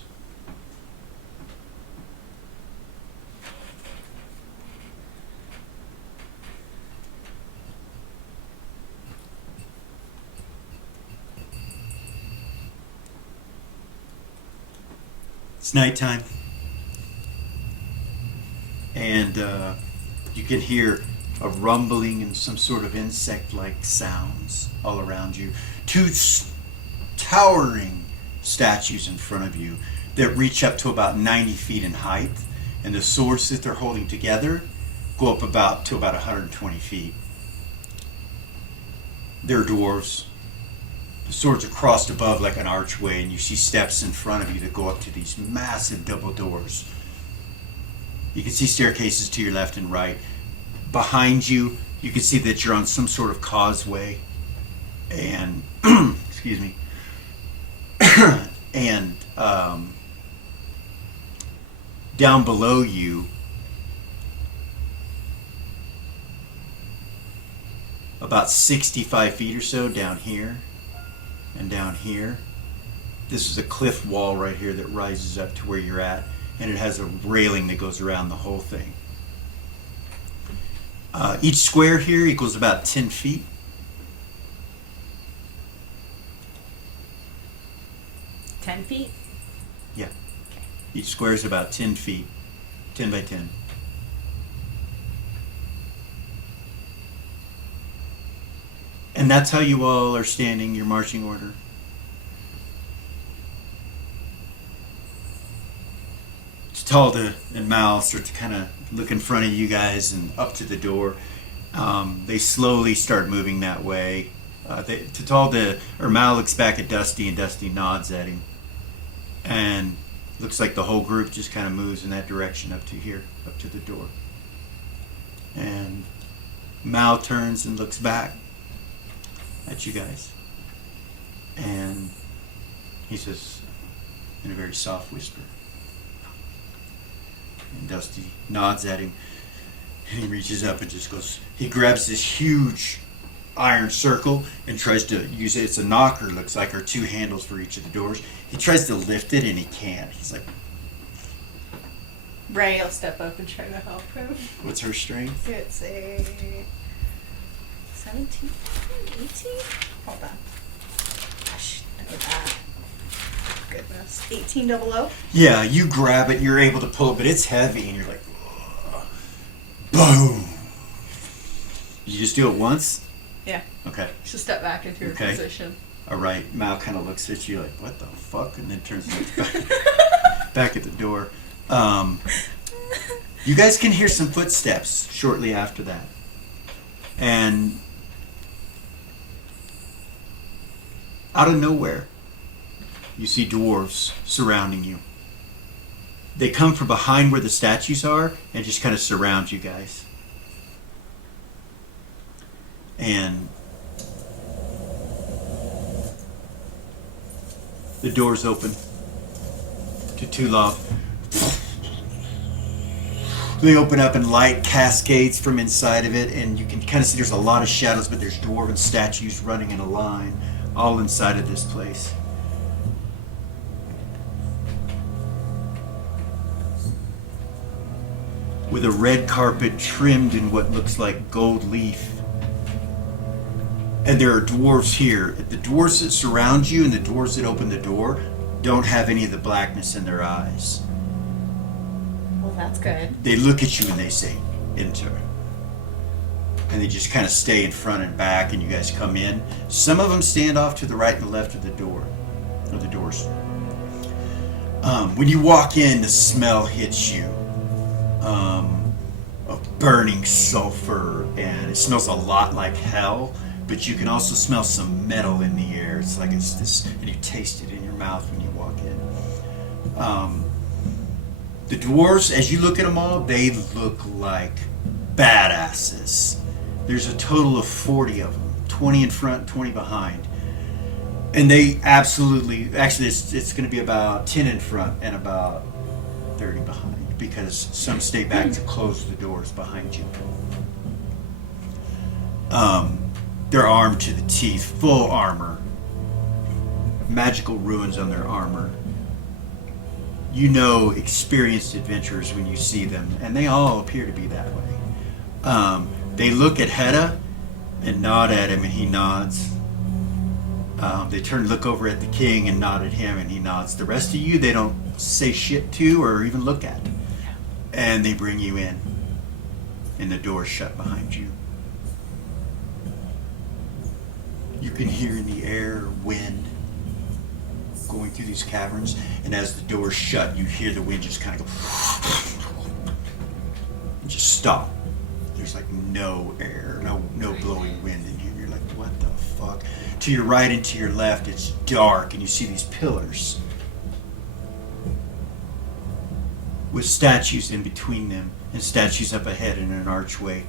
It's nighttime, and you can hear a rumbling and some sort of insect-like sounds all around you. Two towering statues in front of you that reach up to about 90 feet in height, and the swords that they're holding together go up to about 120 feet. They're dwarves. The swords are crossed above like an archway, and you see steps in front of you that go up to these massive double doors. You can see staircases to your left and right. Behind you, you can see that you're on some sort of causeway, and excuse me, and down below you, about 65 feet or so down here and down here, this is a cliff wall right here that rises up to where you're at, and it has a railing that goes around the whole thing. Each square here equals about 10 feet. $10 Yeah. Each square is about 10 feet. 10 by 10. And that's how you all are standing, your marching order. Talda and Mal start to kind of look in front of you guys and up to the door. They slowly start moving that way. Talda or Mal looks back at Dusty, and Dusty nods at him. And looks like the whole group just kind of moves in that direction up to here, up to the door. And Mal turns and looks back at you guys. And he says in a very soft whisper, and Dusty nods at him, and he reaches up and just goes, he grabs this huge iron circle and tries to use it. It's a knocker, looks like, or two handles for each of the doors. He tries to lift it and he can't. He's like, Ray will step up and try to help him. what's her strength? It's a 17, 18? Hold on. Gosh, I know that. Goodness. 18 double O? Yeah, you grab it and you're able to pull it, but it's heavy and you're like, boom. You just do it once? Yeah. Okay. Just step back into your position. All right. Mal kind of looks at you like, what the fuck? And then turns back at the door. You guys can hear some footsteps shortly after that. And out of nowhere, you see dwarves surrounding you. They come from behind where the statues are and just kind of surround you guys. And the doors open to Tulov. They open up and light cascades from inside of it, and you can kind of see there's a lot of shadows, but there's dwarven statues running in a line all inside of this place. With a red carpet trimmed in what looks like gold leaf. And there are dwarves here. The dwarves that surround you and the dwarves that open the door don't have any of the blackness in their eyes. Well, that's good. They look at you and they say, enter. And they just kind of stay in front and back, and you guys come in. Some of them stand off to the right and the left of the door, or the doors. When you walk in, the smell hits you of burning sulfur, and it smells a lot like hell, but you can also smell some metal in the air. It's like it's this, and you taste it in your mouth when you walk in. The dwarves, as you look at them all, they look like badasses. There's a total of 40 of them, 20 in front, 20 behind. And they absolutely, actually it's going to be about 10 in front and about 30 behind, because some stay back to close the doors behind you. They're armed to the teeth, full armor, magical runes on their armor. You know experienced adventurers when you see them, and they all appear to be that way. They look at Hedda and nod at him, and he nods. They turn to look over at the king and nod at him, and he nods. The rest of you, they don't say shit to or even look at. And they bring you in, and the door's shut behind you. You can hear in the air wind going through these caverns, and as the doors shut, you hear the wind just kind of go and just stop. There's like no air, no blowing wind in here. You're like, what the fuck? To your right and to your left, it's dark, and you see these pillars with statues in between them, and statues up ahead in an archway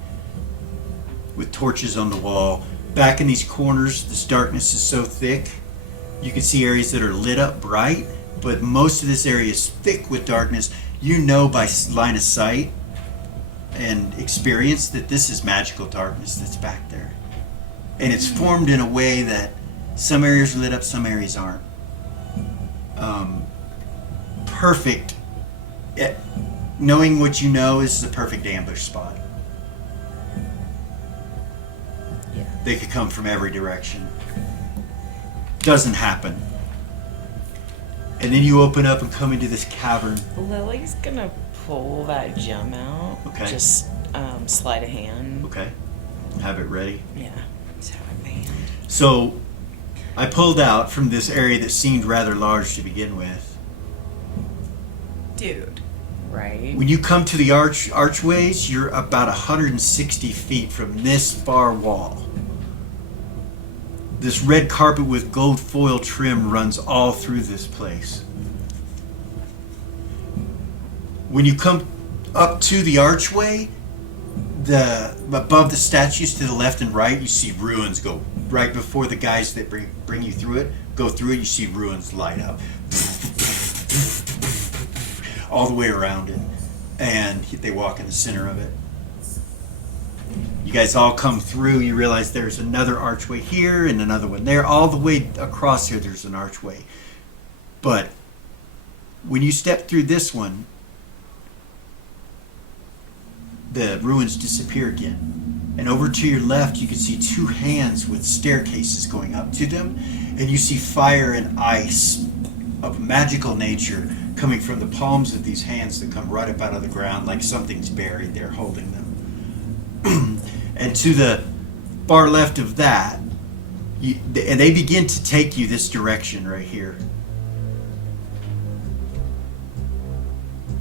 with torches on the wall. Back in these corners, this darkness is so thick, you can see areas that are lit up bright, but most of this area is thick with darkness. You know by line of sight and experience that this is magical darkness that's back there. And it's formed in a way that some areas are lit up, some areas aren't. Perfect. Knowing what you know, this is a perfect ambush spot. Yeah. They could come from every direction. Doesn't happen. And then you open up and come into this cavern. Lily's gonna pull that gem out. Okay. Just sleight of hand. Okay. Have it ready. Yeah. So I hand. So I pulled out from this area that seemed rather large to begin with. Dude. Right. When you come to the archways, you're about 160 feet from this far wall. This red carpet with gold foil trim runs all through this place. When you come up to the archway, above the statues to the left and right, you see ruins go right before the guys that bring you through it go through it. You see ruins light up all the way around it, and they walk in the center of it. You guys all come through. You realize there's another archway here and another one there. All the way across here, there's an archway. But when you step through this one, the ruins disappear again. And over to your left, you can see two hands with staircases going up to them. And you see fire and ice of magical nature coming from the palms of these hands that come right up out of the ground like something's buried there holding them. And to the far left of that, and they begin to take you this direction right here.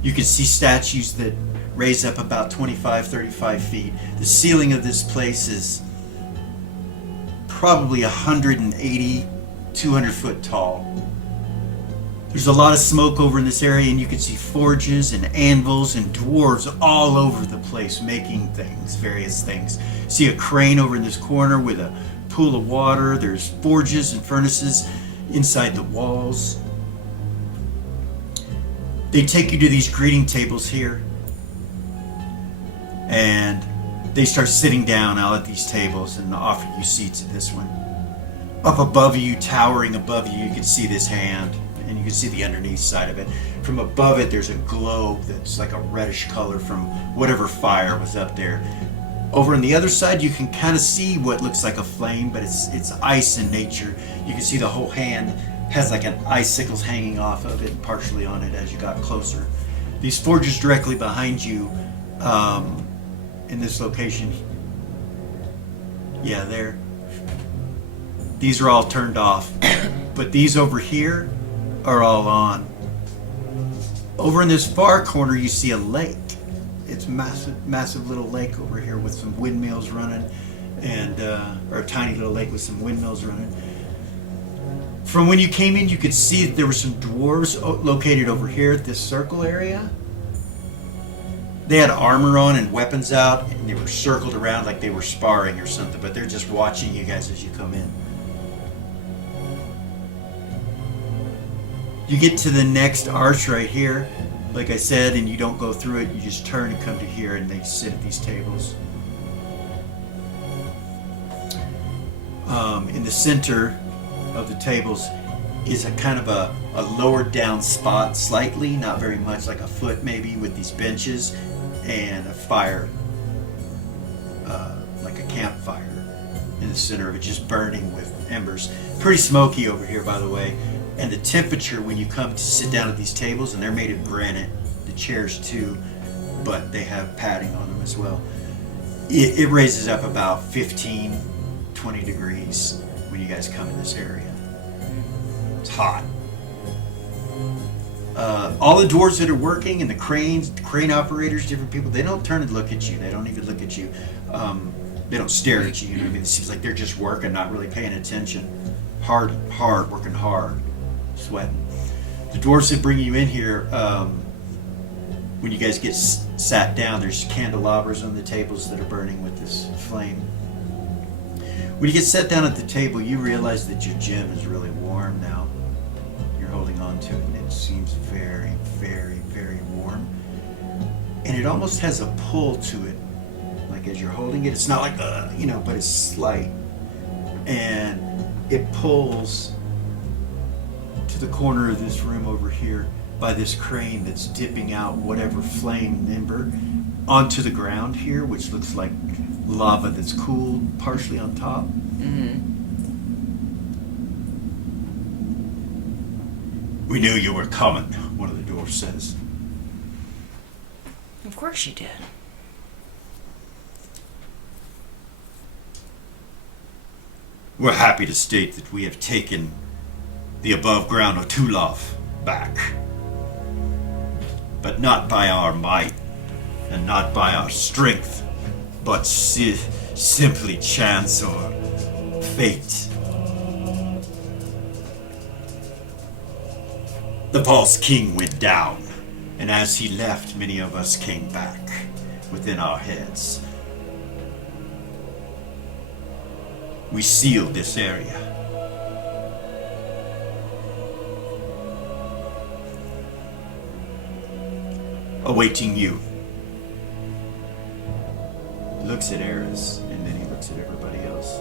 You can see statues that raise up about 25, 35 feet. The ceiling of this place is probably 180, 200 foot tall. There's a lot of smoke over in this area, and you can see forges and anvils and dwarves all over the place making things, various things. See a crane over in this corner with a pool of water. There's forges and furnaces inside the walls. They take you to these greeting tables here, and they start sitting down out at these tables and offer you seats at this one. Up above you, towering above you, you can see this hand. And you can see the underneath side of it. From above it, there's a globe that's like a reddish color from whatever fire was up there. Over on the other side, you can kind of see what looks like a flame, but it's ice in nature. You can see the whole hand has like an icicles hanging off of it, partially on it as you got closer. These forges directly behind you, in this location. Yeah, there. These are all turned off, but these over here are all on. Over in this far corner, you see a lake. It's massive little lake over here with some windmills running, and or a tiny little lake with some windmills running. From when you came in, you could see that there were some dwarves located over here at this circle area. They had armor on and weapons out, and they were circled around like they were sparring or something, but they're just watching you guys as you come in. You get to the next arch right here, like I said, and you don't go through it, you just turn and come to here, and they sit at these tables. In the center of the tables is a kind of a lowered down spot slightly, not very much, like a foot maybe, with these benches and a fire, like a campfire in the center of it, just burning with embers. Pretty smoky over here, by the way. And the temperature when you come to sit down at these tables, and they're made of granite, the chairs too, but they have padding on them as well. It raises up about 15, 20 degrees when you guys come in this area. It's hot. All the doors that are working and the cranes, crane operators, different people, they don't turn and look at you. They don't even look at you. They don't stare at you. You know what I mean? It seems like they're just working, not really paying attention. Hard, working hard, sweating. The dwarves that bring you in here, when you guys get sat down, there's candelabras on the tables that are burning with this flame. When you get sat down at the table, you realize that your gem is really warm now. You're holding on to it, and it seems very, very, very warm. And it almost has a pull to it. Like as you're holding it, it's not like, but it's slight. And it pulls to the corner of this room over here by this crane that's dipping out whatever flame ember onto the ground here, which looks like lava that's cooled partially on top. We knew you were coming, one of the dwarfs says. Of course you did. We're happy to state that we have taken the above ground Otulov back. But not by our might, and not by our strength, but simply chance or fate. The false king went down, and as he left, many of us came back within our heads. We sealed this area. Awaiting you. He looks at Eris, and then he looks at everybody else.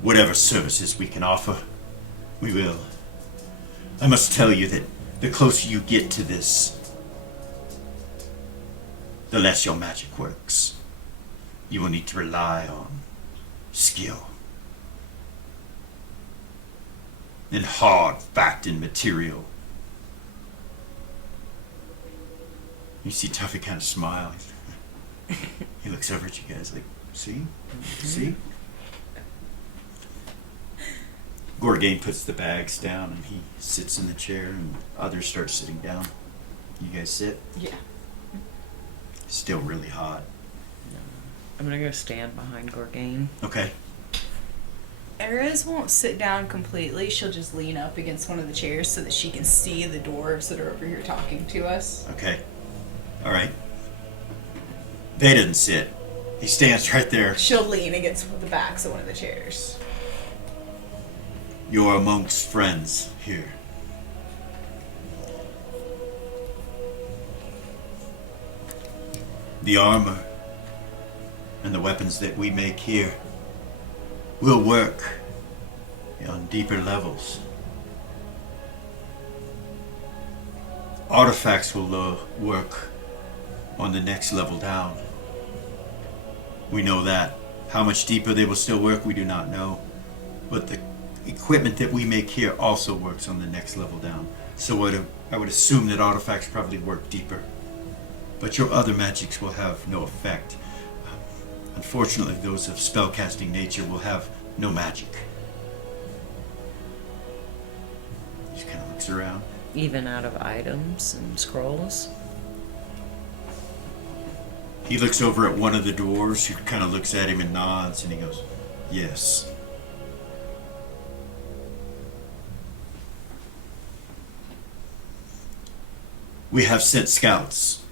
Whatever services we can offer, we will. I must tell you that the closer you get to this, the less your magic works. You will need to rely on skill and hard fact and material. You see Tuffy kind of smile. He looks over at you guys like, see? See? Gorgain puts the bags down and he sits in the chair and others start sitting down. You guys sit? Yeah. Still really hot. I'm gonna go stand behind Gorgain. Okay. Eris won't sit down completely. She'll just lean up against one of the chairs so that she can see the dwarves that are over here talking to us. Okay. Alright. They didn't sit. He stands right there. She'll lean against the backs of one of the chairs. You're amongst friends here. The armor and the weapons that we make here will work on deeper levels. Artifacts will work on the next level down. We know that. How much deeper they will still work, we do not know. But the equipment that we make here also works on the next level down. So I would assume that artifacts probably work deeper. But your other magics will have no effect. Unfortunately, those of spellcasting nature will have no magic. He just kind of looks around. Even out of items and scrolls? He looks over at one of the doors, who kind of looks at him and nods, and he goes, yes. We have sent scouts.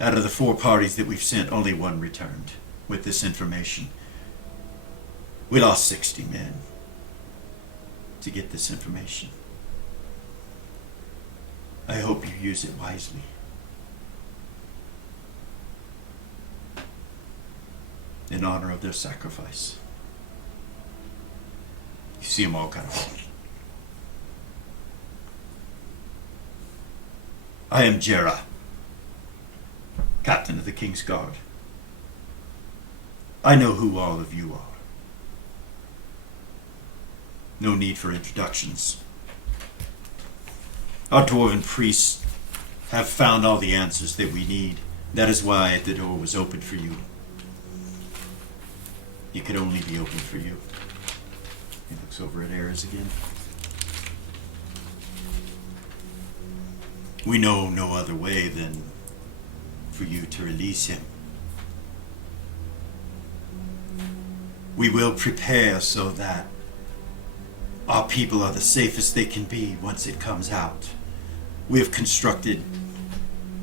Out of the 4 parties that we've sent, only 1 returned with this information. We lost 60 men to get this information. I hope you use it wisely. In honor of their sacrifice. You see them all kind of. I am Jera, captain of the King's Guard. I know who all of you are. No need for introductions. Our dwarven priests have found all the answers that we need. That is why the door was opened for you. It could only be opened for you. He looks over at Ares again. We know no other way than for you to release him. We will prepare so that our people are the safest they can be once it comes out. We have constructed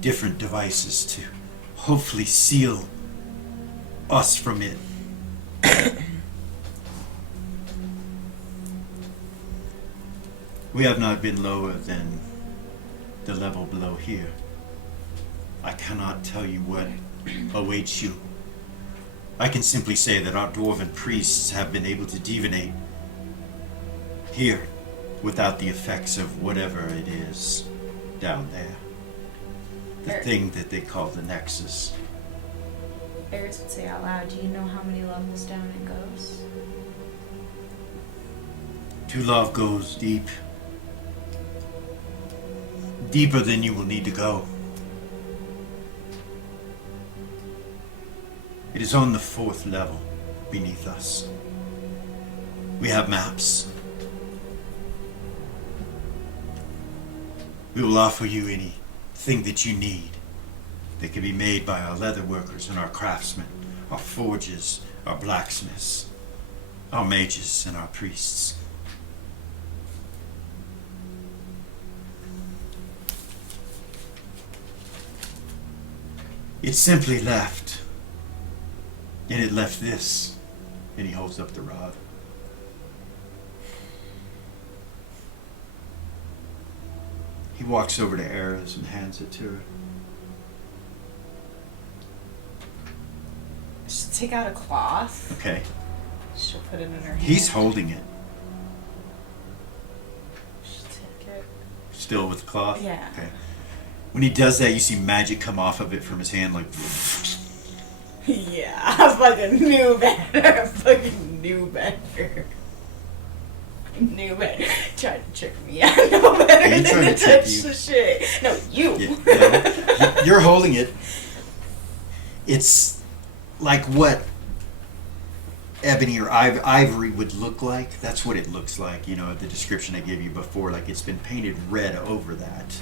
different devices to hopefully seal us from it. We have not been lower than the level below here. I cannot tell you what awaits you. I can simply say that our dwarven priests have been able to divinate here without the effects of whatever it is down there. The thing that they call the Nexxus. Eris would say out loud, do you know how many levels down it goes? To love goes deep. Deeper than you will need to go. It is on the 4th level beneath us. We have maps. We will offer you anything that you need that can be made by our leather workers and our craftsmen, our forges, our blacksmiths, our mages, and our priests. It simply left. And it left this. And he holds up the rod. He walks over to Ares and hands it to her. She'll take out a cloth. Okay. She'll put it in her hand. He's holding it. She'll take it. Still with the cloth? Yeah. Okay. When he does that, you see magic come off of it from his hand, like. Yeah, I fucking knew better. I fucking knew better. I knew better. Tried to trick me. I know better He than tried to to trick touch you. the shit. No, you. Yeah, no, you're holding it. It's like what ebony or ivory would look like. That's what it looks like. You know, the description I gave you before, like it's been painted red over that.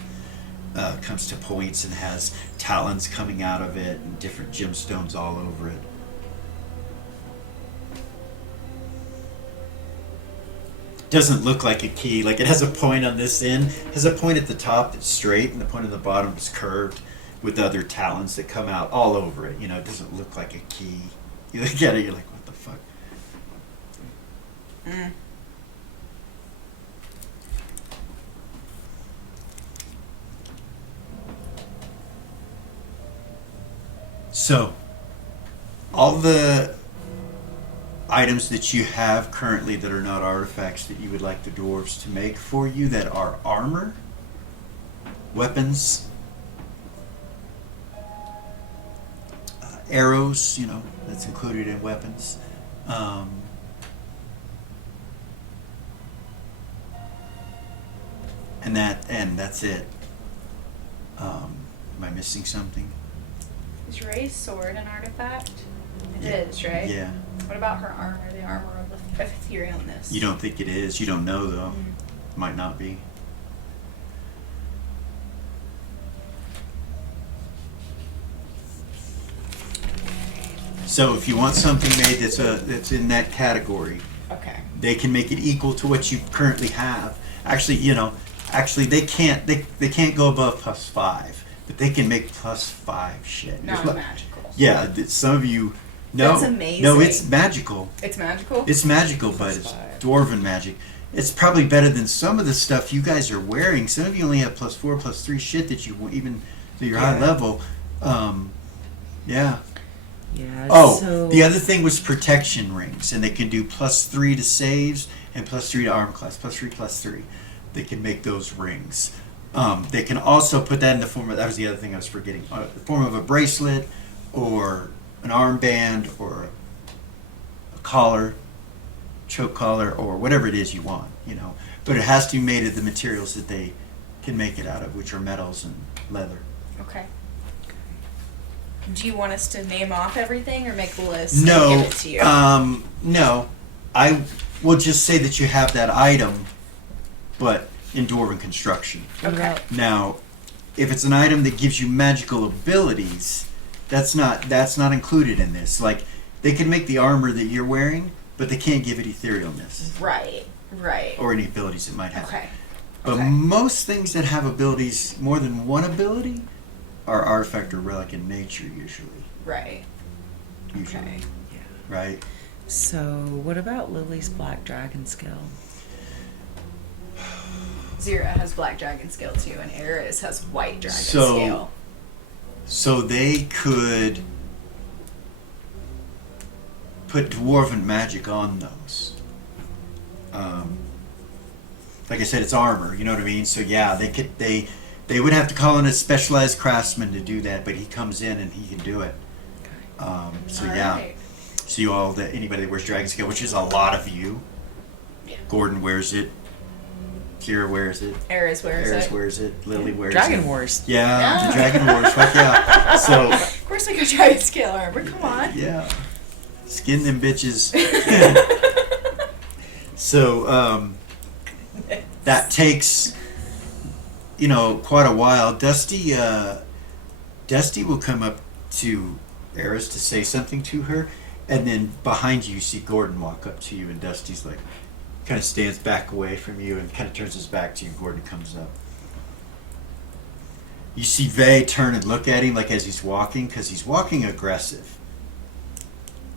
Comes to points and has talons coming out of it and different gemstones all over it. Doesn't look like a key. Like it has a point on this end, has a point at the top that's straight, and the point at the bottom is curved with other talons that come out all over it. You know, it doesn't look like a key. You look at it, you're like, what the fuck? Mm. So, all the items that you have currently that are not artifacts that you would like the dwarves to make for you that are armor, weapons, arrows, you know, that's included in weapons. And that's it. Am I missing something? Is Ray's sword an artifact? It Yeah. is, right? Yeah. What about her armor, the armor of the Etherealness? You don't think it is? You don't know though. Mm. Might not be. So if you want something made that's in that category, Okay. they can make it equal to what you currently have. Actually, they can't go above +5, but they can make +5 shit. Non-magical. Yeah, some of you. No, That's amazing. No, it's magical. It's magical? It's magical, but it's +5. dwarven magic. It's probably better than some of the stuff you guys are wearing. Some of you only have +4, +3 shit that you even to your high level. Yeah. Yeah. Oh, so the other thing was protection rings, and they can do +3 to saves and +3 to arm class, +3, +3. They can make those rings. They can also put that in the form of, that was the other thing I was forgetting, the form of a bracelet or an armband or a collar, choke collar, or whatever it is you want, But it has to be made of the materials that they can make it out of, which are metals and leather. Okay. Do you want us to name off everything or make a list and No, give it to you? no. I will just say that you have that item, but in dwarven construction. what Okay. about Now, if it's an item that gives you magical abilities, that's not included in this. Like, they can make the armor that you're wearing, but they can't give it etherealness Right. or any abilities it might have. Okay. But Okay. most things that have abilities, more than one ability, are artifact or relic in nature usually. Right. Usually, Okay. right? So what about Lily's black dragon skill? Zira has black dragon scale too, and Eris has white dragon So- scale. So they could put dwarven magic on those. Like I said, it's armor. You know what I mean? So yeah, they would have to call in a specialized craftsman to do that, but he comes in and he can do it. So yeah, Alright. so anybody that wears dragon scale, which is a lot of you. Yeah. Gordon wears it. Kira wears it. Eris wears Eris it. wears it. Lily wears Dragon it. Wars. Yeah, Yeah. the Dragon Wars. Fuck yeah. So Of course we got dragon scale armor, come on. yeah, skin them bitches. So that takes quite a while. Dusty will come up to Eris to say something to her, and then behind you see Gordon walk up to you, and Dusty's like kind of stands back away from you and kind of turns his back to you, and Gordon comes up. You see Vay turn and look at him like as he's walking, because he's walking aggressive.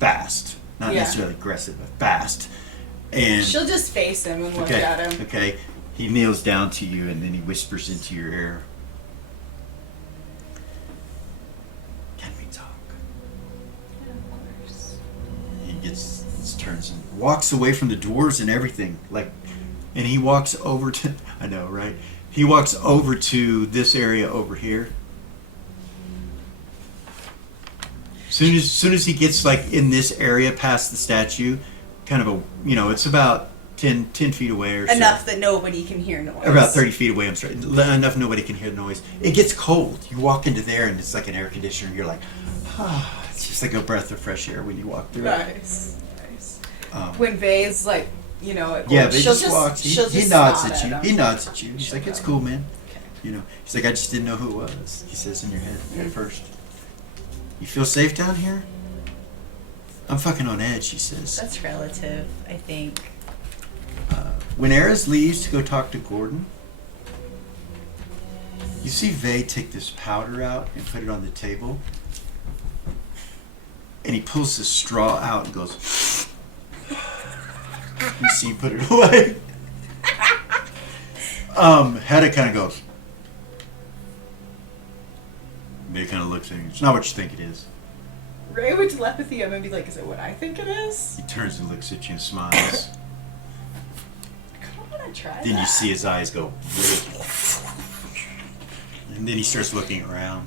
Fast. Not Yeah. necessarily aggressive, but fast. And She'll just face him and look okay, at him. okay. He kneels down to you and then he whispers into your ear. Can we talk? Of course. He turns and walks away from the dwarves and everything. And he walks over to, I know, right? He walks over to this area over here. Soon as he gets in this area past the statue, kind of it's about 10 feet away or so. Enough that nobody can hear noise. About 30 feet away, I'm sorry. Enough nobody can hear the noise. It gets cold. You walk into there and it's like an air conditioner. You're like, it's just like a breath of fresh air when you walk through it. Nice. Nice. Um, When Vay's at yeah, work, they she'll just walks. He she'll just nods nod at you. him. He nods at you. He's like, it's cool, man. Okay. He's like, I just didn't know who it was. He says in your head at first. You feel safe down here? I'm fucking on edge, he says. That's relative, I think. When Eris leaves to go talk to Gordon, you see Vay take this powder out and put it on the table. And he pulls the straw out and goes, you see him put it away. Hedda kind of goes. Vay kind of looks at him. It's not what you think it is. Ray would telepathy him and be like, is it what I think it is? He turns and looks at you and smiles. I kind of want to try Then that. you see his eyes go. And then he starts looking around.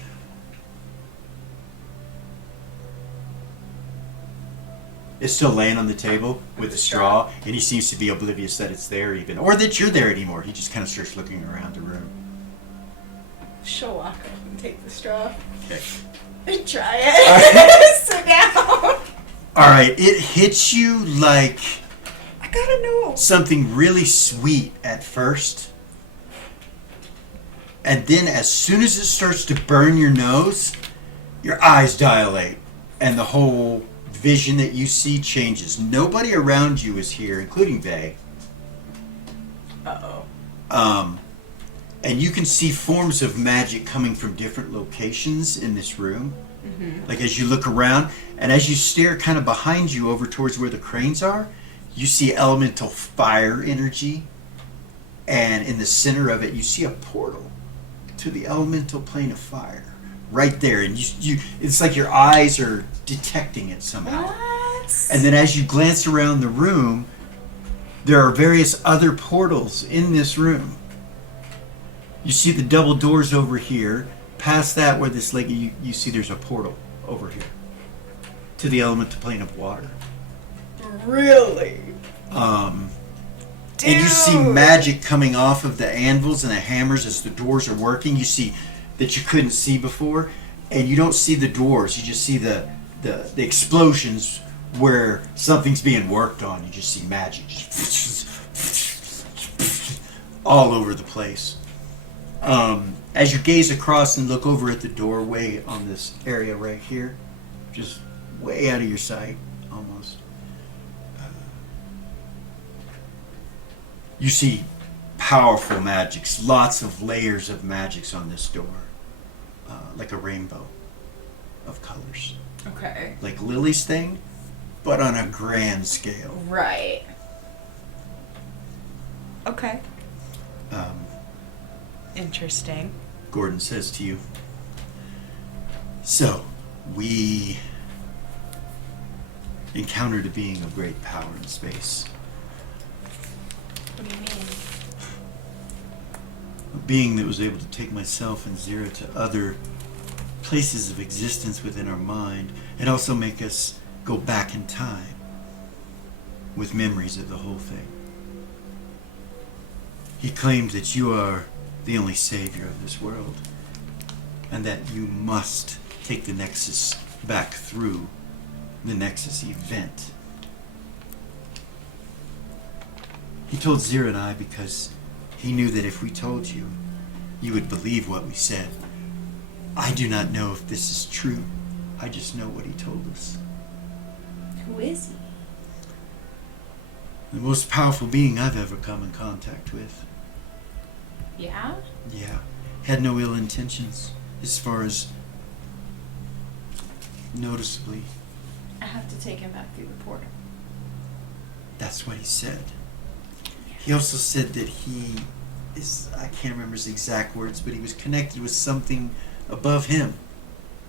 It's still laying on the table with the straw, and he seems to be oblivious that it's there even, or that you're there anymore. He just kind of starts looking around the room. She'll walk up and take the straw Okay. and try it. Sit down. All right, it hits you like I gotta know. something really sweet at first, and then as soon as it starts to burn your nose, your eyes dilate, and the whole vision that you see changes. Nobody around you is here, including Vay. Uh-oh. And you can see forms of magic coming from different locations in this room. Mm-hmm. Like as you look around, and as you stare kind of behind you over towards where the cranes are, you see elemental fire energy. And in the center of it, you see a portal to the elemental plane of fire. Right there. And you it's like your eyes are detecting it somehow. What? And then as you glance around the room, there are various other portals in this room. You see the double doors over here. Past that, where this lake, you see there's a portal over here to the elemental plane of water. Really? And you see magic coming off of the anvils and the hammers as the doors are working. You see that you couldn't see before, and you don't see the doors. You just see the explosions where something's being worked on. You just see magic all over the place. As you gaze across and look over at the doorway on this area right here, just way out of your sight, almost, you see powerful magics, lots of layers of magics on this door, like a rainbow of colors, Okay. like Lily's thing, but on a grand scale. Right. Okay. Um, Interesting. Gordon says to you, so we encountered a being of great power in space. What do you mean? A being that was able to take myself and Zero to other places of existence within our mind and also make us go back in time with memories of the whole thing. He claimed that you are the only savior of this world and that you must take the Nexxus back through the Nexxus event. He told Zero and I because he knew that if we told you, you would believe what we said. I do not know if this is true. I just know what he told us. Who is he? The most powerful being I've ever come in contact with. Yeah? Yeah. Had no ill intentions as far as noticeably. I have to take him back through the portal. That's what he said. He also said that he is, I can't remember his exact words, but he was connected with something above him,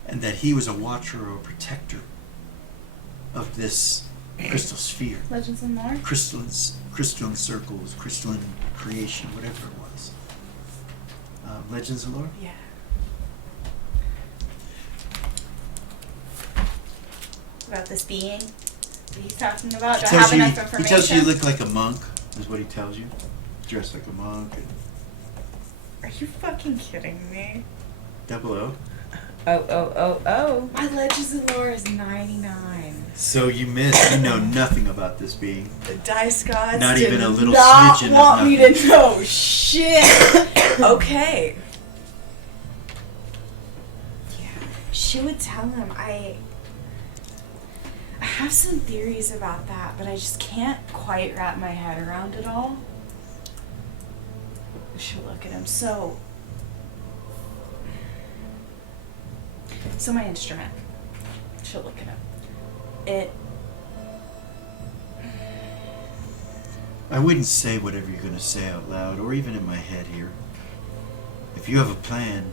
and that he was a watcher or a protector of this crystal sphere. Legends and lore? Crystalline circles, crystalline creation, whatever it was. Legends and lore? Yeah. About this being that he's talking about? Do I have enough information? He tells you look like a monk, is what he tells you. Dressed like a monk. And Are you fucking kidding me? 00. Oh. My Legends and lore is 99. So you missed. You know nothing about this being. The dice gods Not did even a little not smidgen of want me nothing. to know shit. Okay. Yeah, she would tell him. I have some theories about that, but I just can't quite wrap my head around it all. She'll look at him. So my instrument. She'll look at him. I wouldn't say whatever you're going to say out loud, or even in my head here. If you have a plan,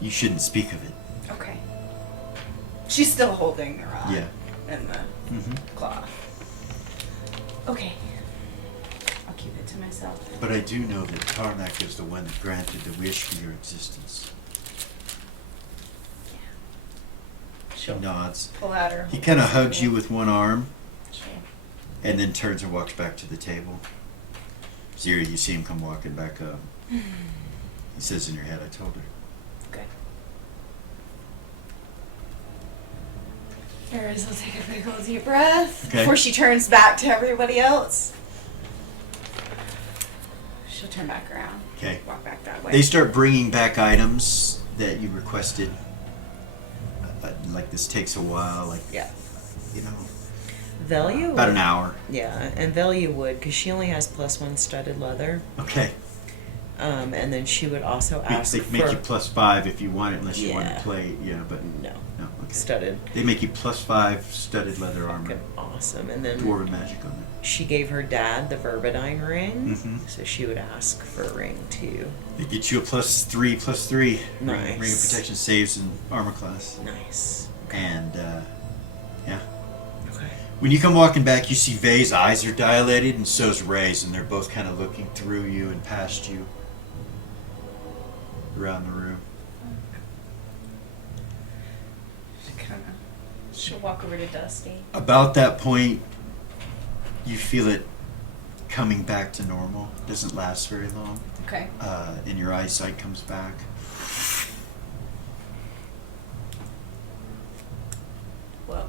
you shouldn't speak of it. Okay. She's still holding the rod. Yeah. And the Mm-hmm. cloth. Okay. I'll keep it to myself. But I do know that Tarnak is the one that granted the wish for your existence. She nods. Pull out her. He kind of hugs you with one arm, Sure. and then turns and walks back to the table. Zero, you see him come walking back up. He says in your head, I told her. Good. Aries will take a big old deep breath Okay. before she turns back to everybody else. She'll turn back around. Okay. Walk back that way. They start bringing back items that you requested. like this takes a while, like, Yeah. you know, Velia about would, an hour. yeah, and Velia would, because she only has +1 studded leather. Okay. And then she would also ask They for make you +5 if you want it, unless you want Yeah. to play. Yeah, but no no. Okay. studded. They make you +5 studded leather armor. Fucking awesome. And then Dwarven magic on it. she gave her dad the Verbadine ring, Mhm. so she would ask for a ring too. They get you a +3/+3 Nice. ring of protection saves and armor class. Nice. And yeah. Okay. When you come walking back, you see Vay's eyes are dilated, and so's Ray's, and they're both kind of looking through you and past you around the room. She'll walk over to Dusty. About that point, you feel it coming back to normal. It doesn't last very long. Okay. And your eyesight comes back. Whoa.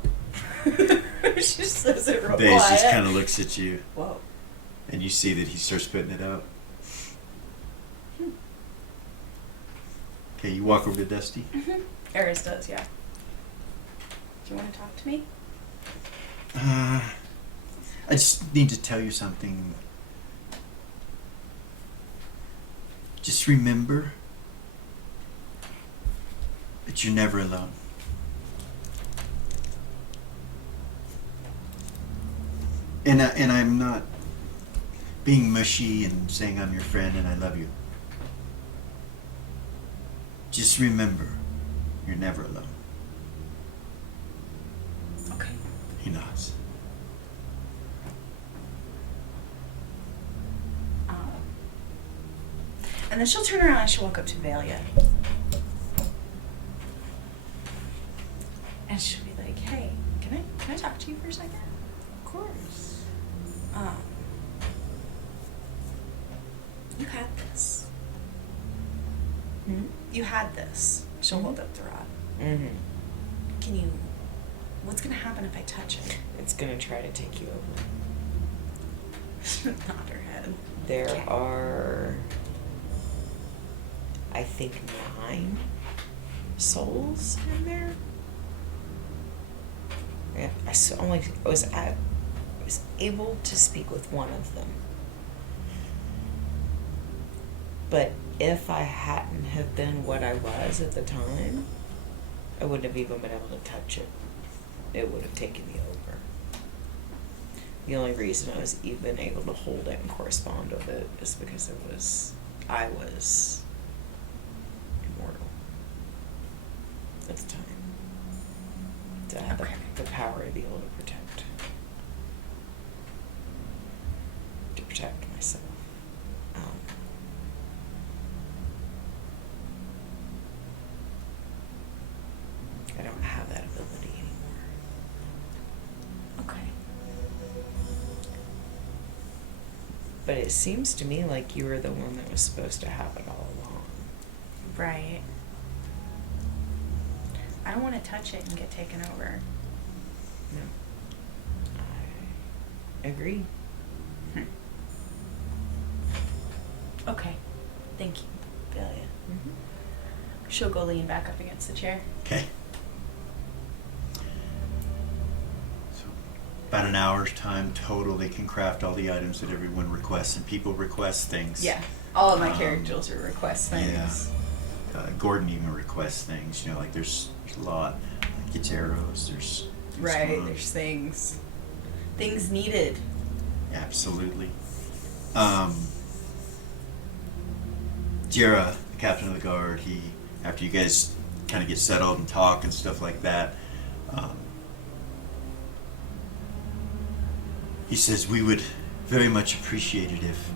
She just says it real Vay's quiet. just kind of looks at you, Whoa. and you see that he starts putting it up. Okay, you walk over to Dusty. Eris does, yeah. Do you want to talk to me? I just need to tell you something. Just remember that you're never alone. And I'm not being mushy and saying I'm your friend and I love you. Just remember, you're never alone. Okay. He nods. And then she'll turn around and she'll walk up to Velia. And she'll be like, hey, can I talk to you for a second? Of course. You had this. Hmm? You had this. She'll hold up the rod. Mm-hmm. What's gonna happen if I touch it? It's gonna try to take you over. Nod her head. There Okay. are, I think, 9 souls in there. Yeah, I was able to speak with one of them. But if I hadn't have been what I was at the time, I wouldn't have even been able to touch it. It would have taken me over. The only reason I was even able to hold it and correspond with it is because I was immortal at the time. To have Okay. the power to be able to protect myself. I don't have that ability anymore. Okay. But it seems to me like you were the one that was supposed to have it all along. Right. I don't want to touch it and get taken over. No. I agree. Okay. Thank you, Velia. Mm-hmm. She'll go lean back up against the chair. Okay. So, about an hour's time total, they can craft all the items that everyone requests, and people request things. Yeah. All of my Um, characters are request things. Gordon even requests things, like there's a lot. Like gets arrows, there's things Right. going on. There's things. Things needed. Absolutely. Jera, the captain of the guard, after you guys kind of get settled and talk and stuff like that, he says, we would very much appreciate it if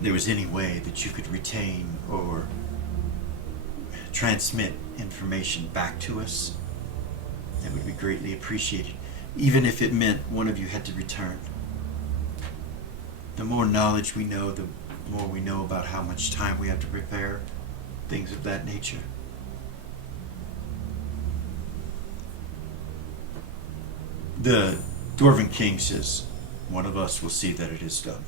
there was any way that you could retain or transmit information back to us. That would be greatly appreciated, even if it meant one of you had to return. The more knowledge we know, the more we know about how much time we have to prepare, things of that nature. The Dwarven King says, one of us will see that it is done.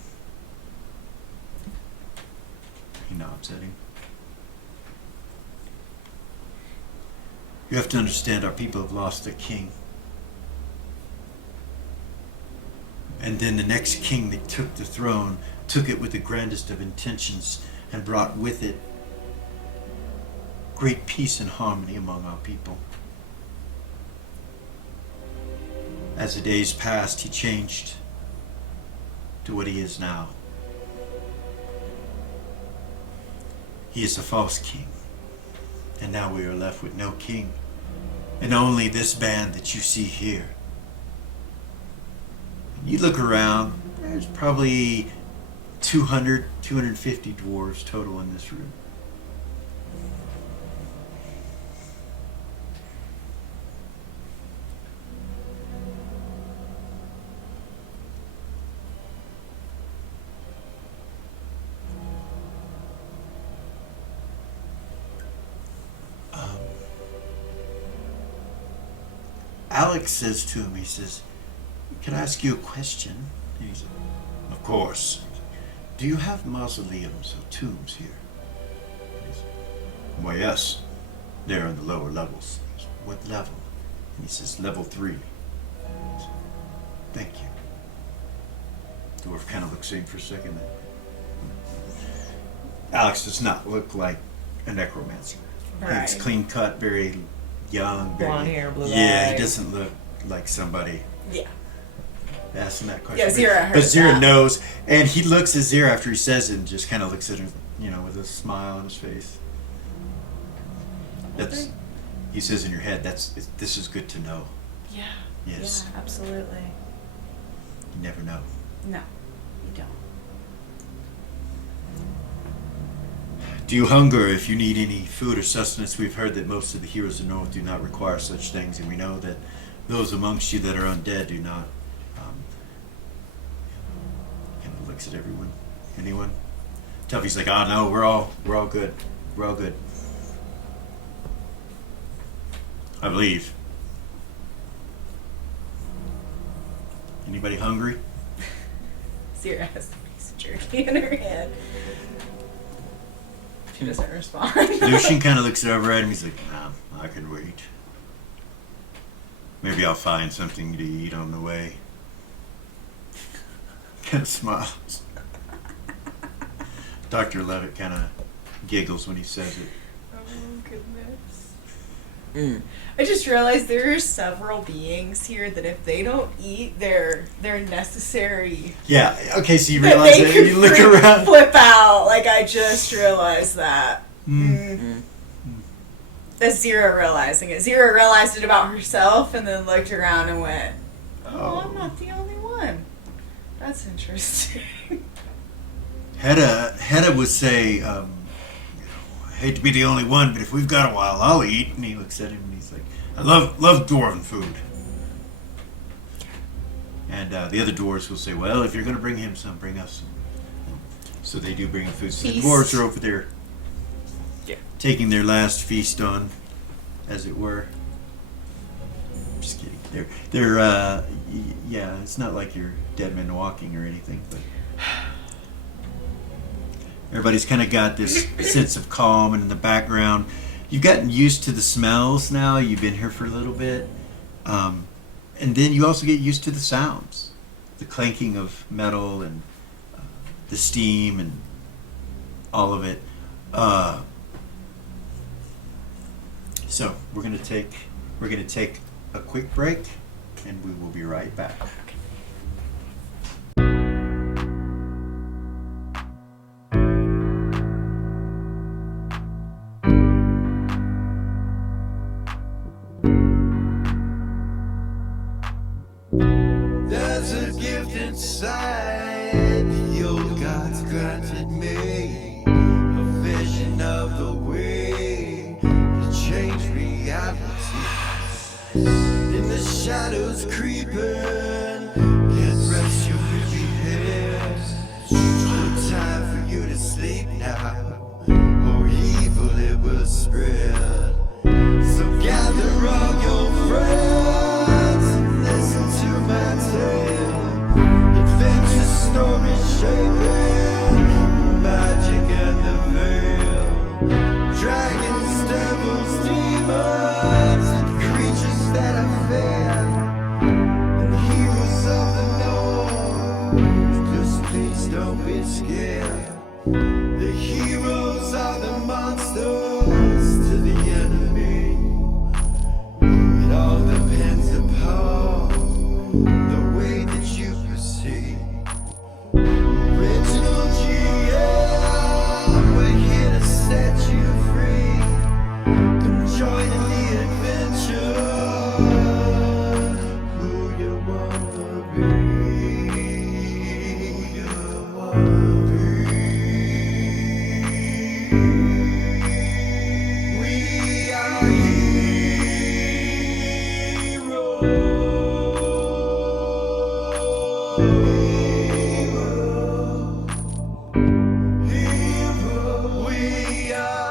He nods at him. You have to understand our people have lost their king. And then the next king that took the throne took it with the grandest of intentions and brought with it great peace and harmony among our people. As the days passed, he changed to what he is now. He is a false king. And now we are left with no king. And only this band that you see here. You look around, there's probably 200, 250 dwarves total in this room. Alex says to him, he says, "Can I ask you a question?" And he said, "Of course." "Do you have mausoleums or tombs here?" And he said, "Why, yes. They're in the lower levels." He said, "What level?" And he says, "Level 3. He said, "Thank you." Dwarf kind of looks at him for a second. Alex does not look like a necromancer. Right. He's clean cut, very young, very, Blonde hair, blue yeah, eyes. he doesn't look like somebody Yeah. asking that question. Yeah, Zira heard But Zira that. knows, and he looks at Zira after he says it and just kind of looks at him, with a smile on his face. That's, he says in your head, this is good to know. Yeah. Yes. Yeah, absolutely. You never know. No, you don't. Do you hunger? If you need any food or sustenance, we've heard that most of the heroes of the North do not require such things, and we know that those amongst you that are undead do not. Kind of looks at everyone. Anyone? Tuffy's like, "Oh no, we're all good. We're all good. I believe." Anybody hungry? Zira has a piece of jerky in her hand. She doesn't respond. Lucian kind of looks over at him. He's like, "Nah, I can wait. Maybe I'll find something to eat on the way." Kind of smiles. Dr. Levitt kind of giggles when he says it. Oh, goodness. Mm. I just realized there are several beings here that if they don't eat their necessary, Yeah, okay, so you that realize they that could you look freak- around. flip out. Like, I just realized that. Mm. That's Zira realizing it. Zira realized it about herself and then looked around and went, "Oh, I'm not the only one. That's interesting." Hedda would say, I hate to be the only one, but if we've got a while, I'll eat. And he looks at him and he's like, "I love dwarven food." And the other dwarves will say, "Well, if you're going to bring him some, bring us some." So they do bring him food. So the Feast. dwarves are over there, Yeah. taking their last feast on, as it were. Just kidding. They're yeah. It's not like you're dead men walking or anything, but everybody's kind of got this sense of calm, and in the background, you've gotten used to the smells now. You've been here for a little bit. And then you also get used to the sounds, the clanking of metal and the steam and all of it. So we're gonna take a quick break, and we will be right back. There's a gift inside the old gods granted me, a vision of the way to change reality. In the shadows creeping, get rest your weary head. No time for you to sleep now, or evil it will spread. So gather all your friends and listen to my tale. Adventure story shaping magic and the veil. Dragons, devils, demons, don't be scared. The heroes are the monsters to the enemy. It all depends upon the way that you proceed. OriginalGM, we're here to set you free. Come join in the adventure. Who you wanna be? Who you wanna be? We are heroes. We are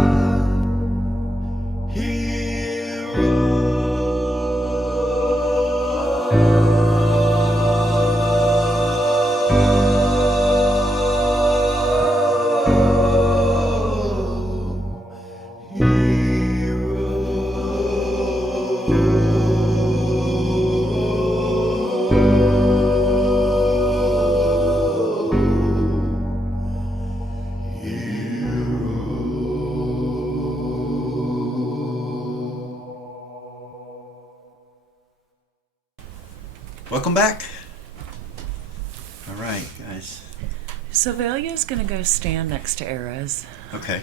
Welcome back. All right, guys. So Valia's gonna go stand next to Erez. Okay.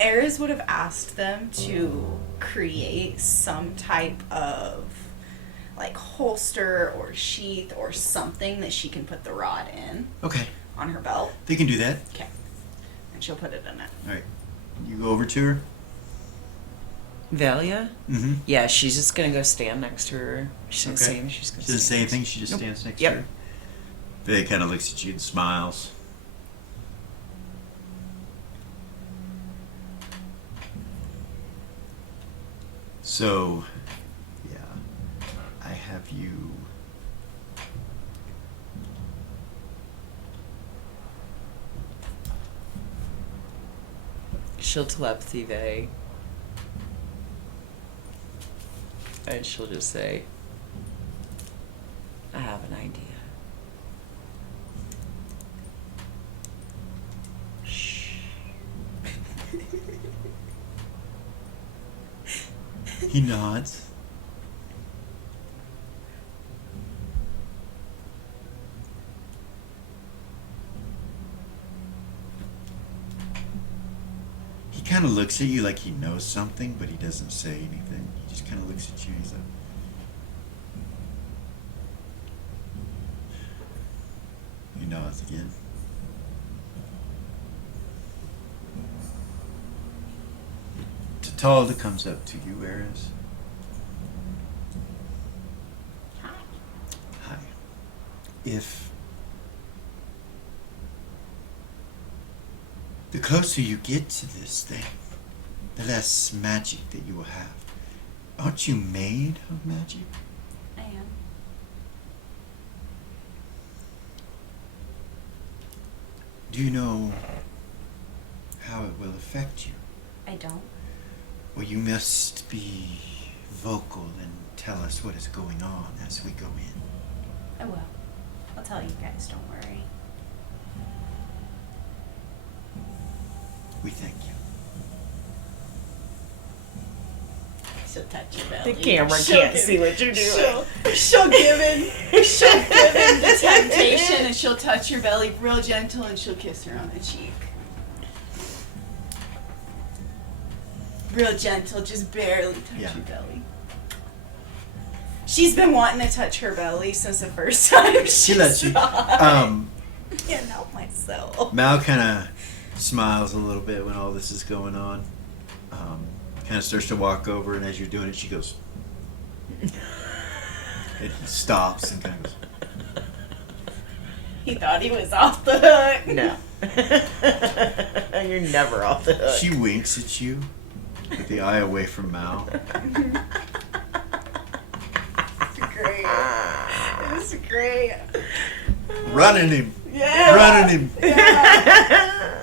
Ares would have asked them to create some type of like holster or sheath or something that she can put the rod in Okay. on her belt. They can do that. Okay. And she'll put it in it. All right. You go over to her. Valia? Mm-hmm. Yeah, she's just gonna go stand next to her. She's gonna Okay. say anything. She's gonna She doesn't say stand anything. next- She just Nope. stands next Yep. to her. They kind of looks at you and smiles. So, yeah, I have you. She'll telepathy Vay. And she'll just say, I have an idea. Shh. He nods. He kind of looks at you like he knows something, but he doesn't say anything. He just kind of looks at you. He's like, he nods again. Tatalda comes up to you, Eris. Hi. If the closer you get to this thing, the less magic that you will have. Aren't you made of magic? I am. Do you know how it will affect you? I don't. Well, you must be vocal and tell us what is going on as we go in. I will. I'll tell you guys, don't worry. We thank you. She'll touch your belly. The camera She'll can't give- see what you're doing. She'll give in the temptation and she'll touch your belly real gentle and she'll kiss her on the cheek. Real gentle, just barely touch Yeah. your belly. She's been wanting to touch her belly since the first time She lets you. saw it. Can't help myself. Mal kind of smiles a little bit when all this is going on. Kind of starts to walk over, and as you're doing it, she goes. And he stops and kind of goes. He thought he was off the hook. No. You're never off the hook. She winks at you with the eye away from Mal. Great. It's great. Running him. Yeah. Running him. Yeah.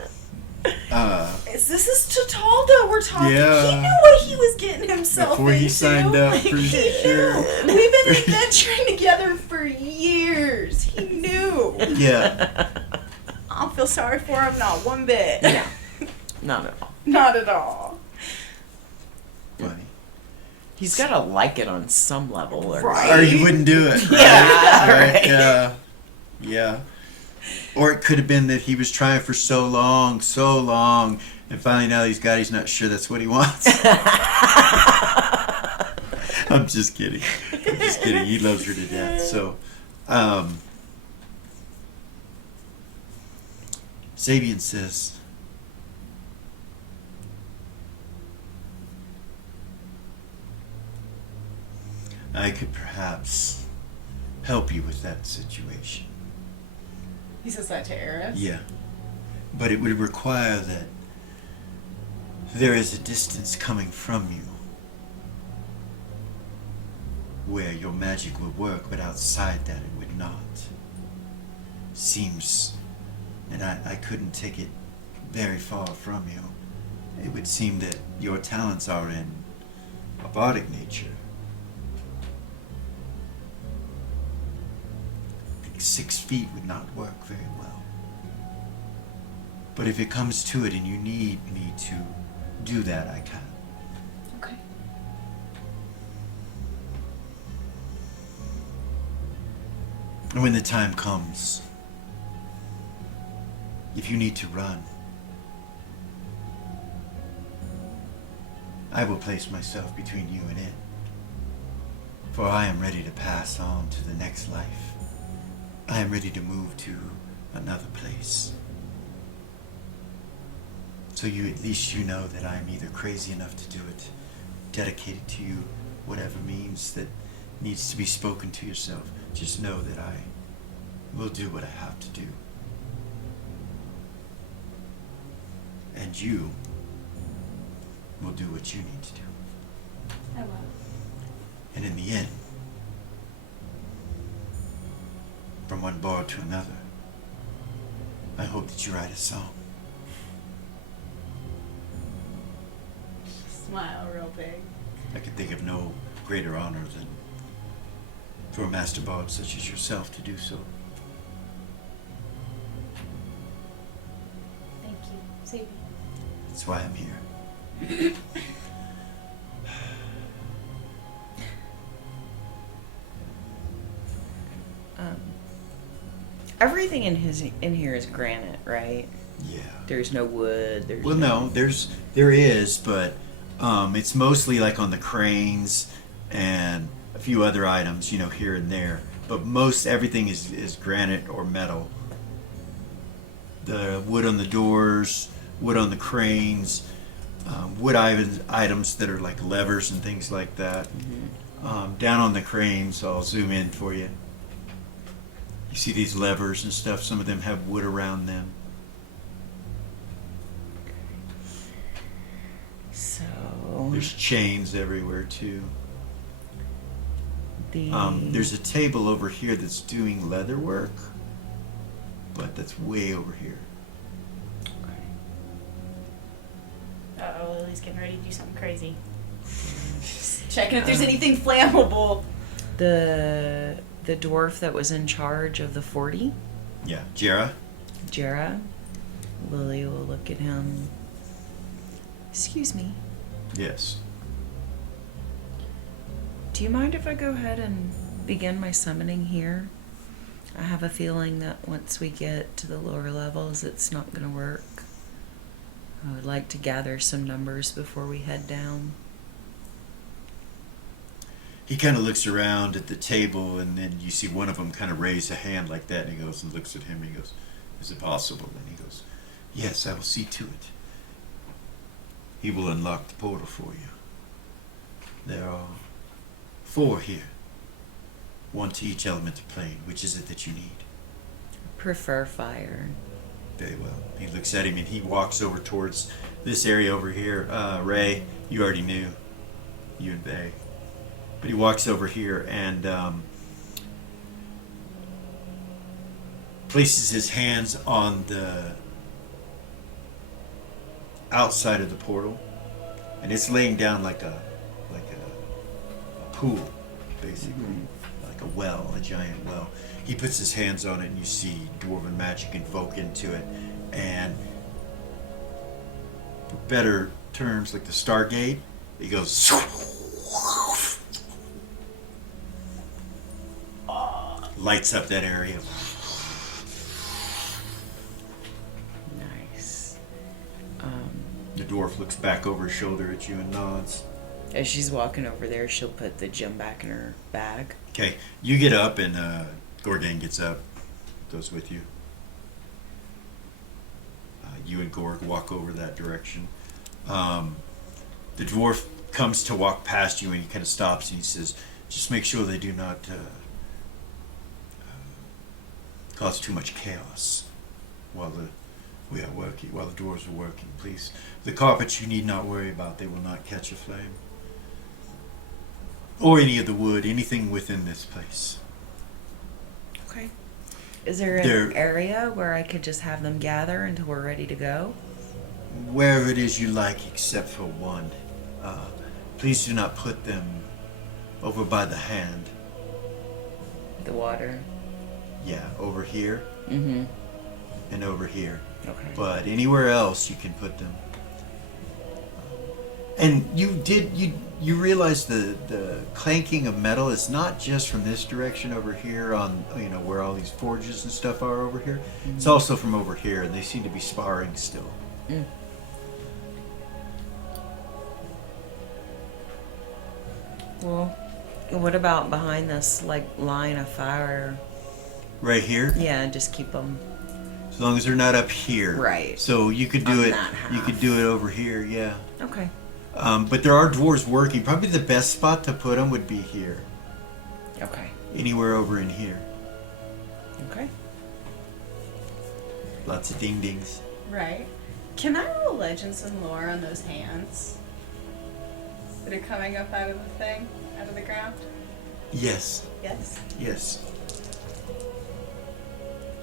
This is Totaldo we're talking. Yeah. He knew what he was getting himself Before into. he signed up, Like, for he sure. knew. We've been adventuring together for years. He knew. Yeah. I don't feel sorry for him, not one bit. No, not at all. Not at all. Funny. He's got to like it on some level. Or, Right. Or you wouldn't do it. Yeah, right. Yeah. Yeah. Or it could have been that he was trying for so long, and finally now he's not sure that's what he wants. I'm just kidding. He loves her to death. So, Sabian says, I could perhaps help you with that situation. He says that to Eris? Yeah. But it would require that there is a distance coming from you where your magic would work, but outside that it would not. Seems, and I couldn't take it very far from you. It would seem that your talents are in a bardic nature. I think 6 feet would not work very well. But if it comes to it and you need me to do that, I can. Okay. And when the time comes, if you need to run, I will place myself between you and it. For I am ready to pass on to the next life. I am ready to move to another place. So you at least you know that I am either crazy enough to do it, dedicated to you, whatever means that needs to be spoken to yourself. Just know that I will do what I have to do. And you will do what you need to do. I will. And in the end, from one bar to another, I hope that you write a song. Smile real big. I can think of no greater honor than for a master bard such as yourself to do so. Thank you. Sadie. That's why I'm here. Everything in here is granite, right? Yeah. There's no wood. There's Well, no, there is, but it's mostly like on the cranes and a few other items, here and there. But most everything is granite or metal. The wood on the doors, wood on the cranes, wood items that are like levers and things like that. Down on the cranes, I'll zoom in for you. You see these levers and stuff. Some of them have wood around them. So There's chains everywhere too. the There's a table over here that's doing leather work, but that's way over here. Uh-oh, Lily's getting ready to do something crazy. Checking if there's anything flammable. the dwarf that was in charge of the 40, Yeah, Jera. Jera. Lily will look at him. Excuse me. Yes. Do you mind if I go ahead and begin my summoning here? I have a feeling that once we get to the lower levels, it's not going to work. I would like to gather some numbers before we head down. He kind of looks around at the table, and then you see one of them kind of raise a hand like that, and he goes and looks at him, and he goes, "Is it possible?" And he goes, "Yes, I will see to it. He will unlock the portal for you. There are 4 here. 1 to each element of plane. Which is it that you need?" Prefer fire. Very well. He looks at him and he walks over towards this area over here. Ray, you already knew. You and Bay. But he walks over here and places his hands on the outside of the portal, and it's laying down like a pool, basically, like a well, a giant well. He puts his hands on it, and you see dwarven magic invoke into it, and for better terms, like the Stargate, he goes. Lights up that area. Nice. The dwarf looks back over his shoulder at you and nods. As she's walking over there, she'll put the gem back in her bag. Okay, you get up and Gorgan gets up, goes with you. You and Gorg walk over that direction. The dwarf comes to walk past you and he kind of stops and he says, just make sure they do not cause too much chaos while we are working, while the dwarves are working, please. The carpets you need not worry about, they will not catch a flame. Or any of the wood, anything within this place. Okay. Is there an There- area where I could just have them gather until we're ready to go? Wherever it is you like, except for one. Please do not put them over by the hand. The water. Yeah, over here Mm-hmm. and over here. Okay. But anywhere else you can put them. And you realize the clanking of metal is not just from this direction over here on, you know, where all these forges and stuff are over here. It's also from over here, and they seem to be sparring still. Mm. Well, what about behind this line of fire? Right here, Yeah, just keep them. as long as they're not up here. Right. So you could do On it. that You could half. do it over here. Yeah. Okay. But there are dwarves working. Probably the best spot to put them would be here. Okay. Anywhere over in here. Okay. Lots of ding dings. Right. Can I roll legends and lore on those hands that are coming up out of the thing, out of the ground? Yes. Yes. Yes.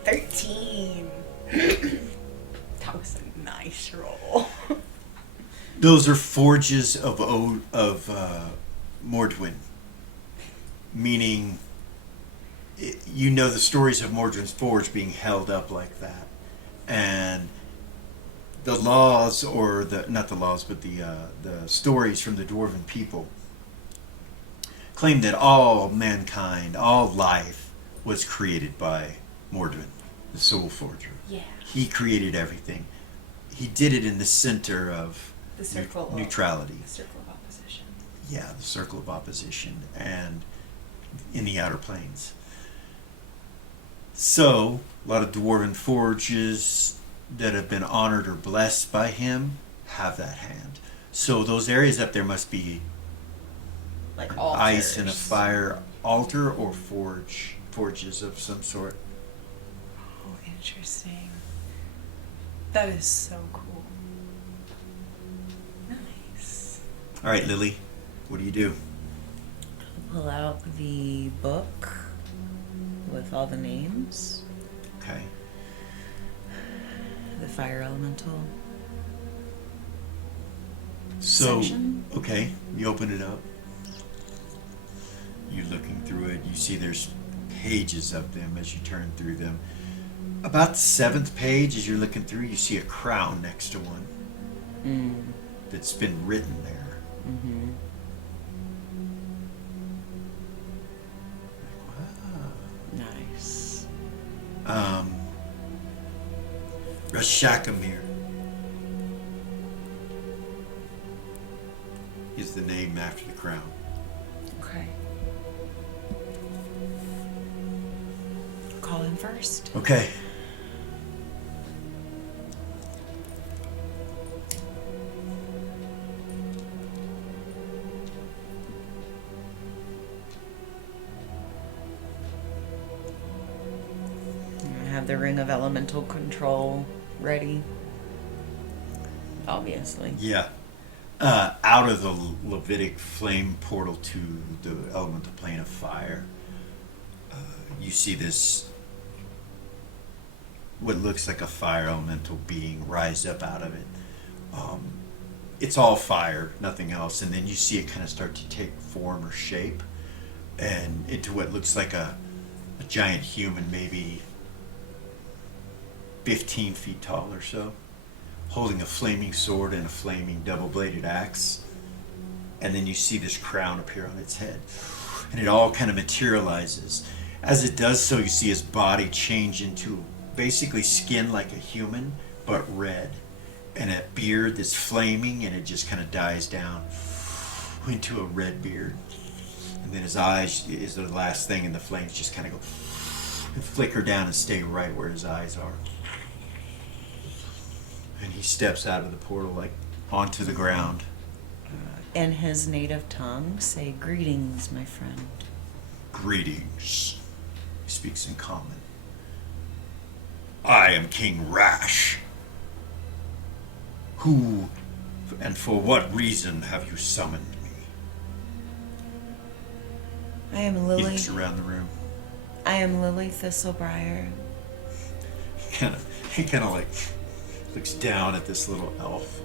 13. That was a nice roll. Those are forges of Mordwin. Meaning, you know the stories of Mordwin's forge being held up like that, and the laws, or the not the laws, but the stories from the dwarven people claim that all mankind, all life, was created by Mordwin, the soul forger. Yeah. He created everything. He did it in the center of The circle of neutrality. The circle of opposition. Yeah, the circle of opposition, and in the outer planes. So, a lot of dwarven forges that have been honored or blessed by him have that hand. So those areas up there must be Like an altars. ice and a fire altar or forges of some sort. Oh, interesting. That is so cool. Nice. All right, Lily, what do you do? Pull out the book with all the names. Okay. The fire elemental. So, Section? okay, you open it up. You're looking through it. You see there's pages of them as you turn through them. About the 7th page, as you're looking through, you see a crown next to one Mm. that's been written there. Mm-hmm. Wow. Nice. Rashakamir is the name after the crown. Okay. Call him first. Okay. I have the ring of elemental control ready. Obviously. Yeah. Out of the Levitic flame portal to the elemental plane of fire, you see this, what looks like a fire elemental being rise up out of it. It's all fire, nothing else, and then you see it kind of start to take form or shape, and into what looks like a giant human, maybe 15 feet tall or so, holding a flaming sword and a flaming double-bladed axe. And then you see this crown appear on its head, and it all kind of materializes. As it does so, you see his body change into basically skin like a human, but red, and a beard that's flaming, and it just kind of dies down into a red beard. And then his eyes is the last thing, and the flames just kind of go and flicker down and stay right where his eyes are. And he steps out of the portal, like onto the ground. In his native tongue, say, "Greetings, my friend." Greetings. He speaks in common. I am King Rash. Who and for what reason have you summoned me? I am He Lily. looks around the room. I am Lily Thistlebriar. He kind of like looks down at this little elf.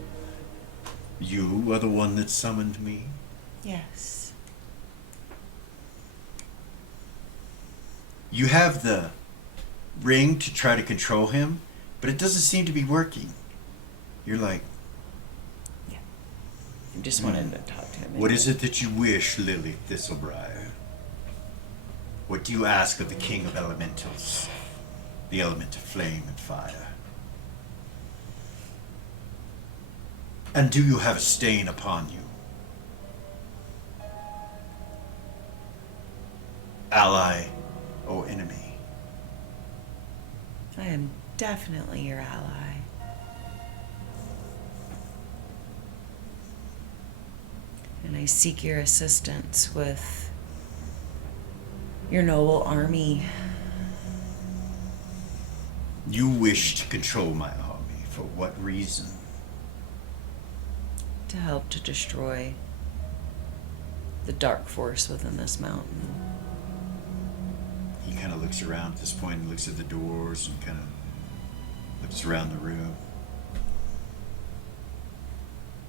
You are the one that summoned me? Yes. You have the ring to try to control him, but it doesn't seem to be working. You're like, I just wanted to talk to him. what is it that you wish, Lily Thistlebriar? What do you ask of the king of elementals? The element of flame and fire? And do you have a stain upon you? Ally or enemy? I am definitely your ally. And I seek your assistance with your noble army. You wish to control my army. For what reason? To help to destroy the dark force within this mountain. He kind of looks around at this point and looks at the doors and kind of looks around the room.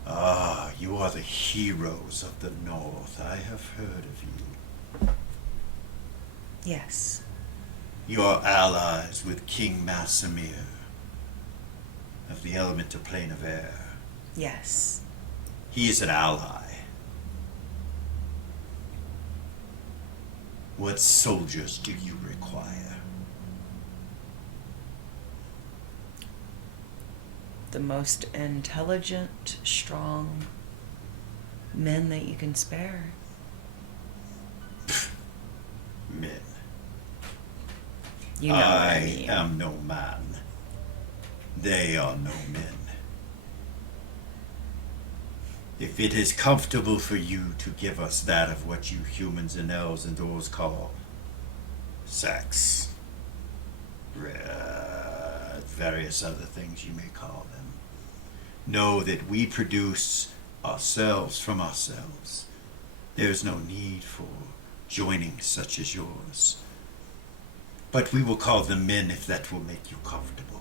Ah, you are the heroes of the North. I have heard of you. Yes. You are allies with King Massamir of the Elemental Plane of Air. Yes. He is an ally. What soldiers do you require? The most intelligent, strong men that you can spare. Men. You know what I I mean. am no man. They are no men. If it is comfortable for you to give us that of what you humans and elves and those call sex, various other things you may call them, know that we produce ourselves from ourselves. There is no need for joining such as yours. But we will call them men if that will make you comfortable.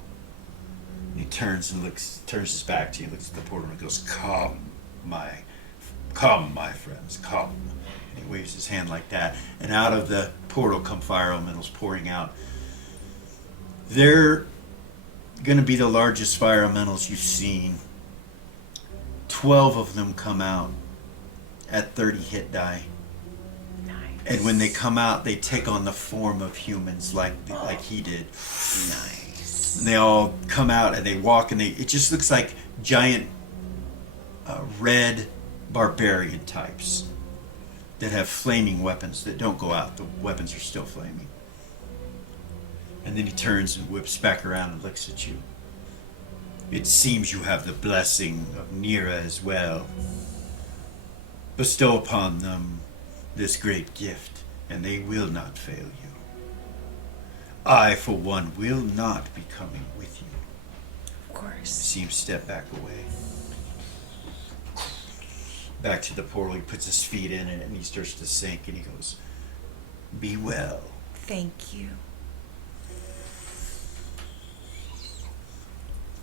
And he turns and turns his back to you, looks at the portal and goes, come, my friends, come. And he waves his hand like that. And out of the portal come fire elementals pouring out. They're going to be the largest fire elementals you've seen. 12 of them come out at 30 hit die. Nice. And when they come out, they take on the form of humans like he did. Nice. And they all come out and they walk and it just looks like giant red barbarian types that have flaming weapons that don't go out. The weapons are still flaming. And then he turns and whips back around and looks at you. It seems you have the blessing of Nira as well. Bestow upon them this great gift, and they will not fail you. I, for one, will not be coming with you. Of course. Seems step back away. Back to the portal, he puts his feet in it and he starts to sink and he goes, be well. Thank you.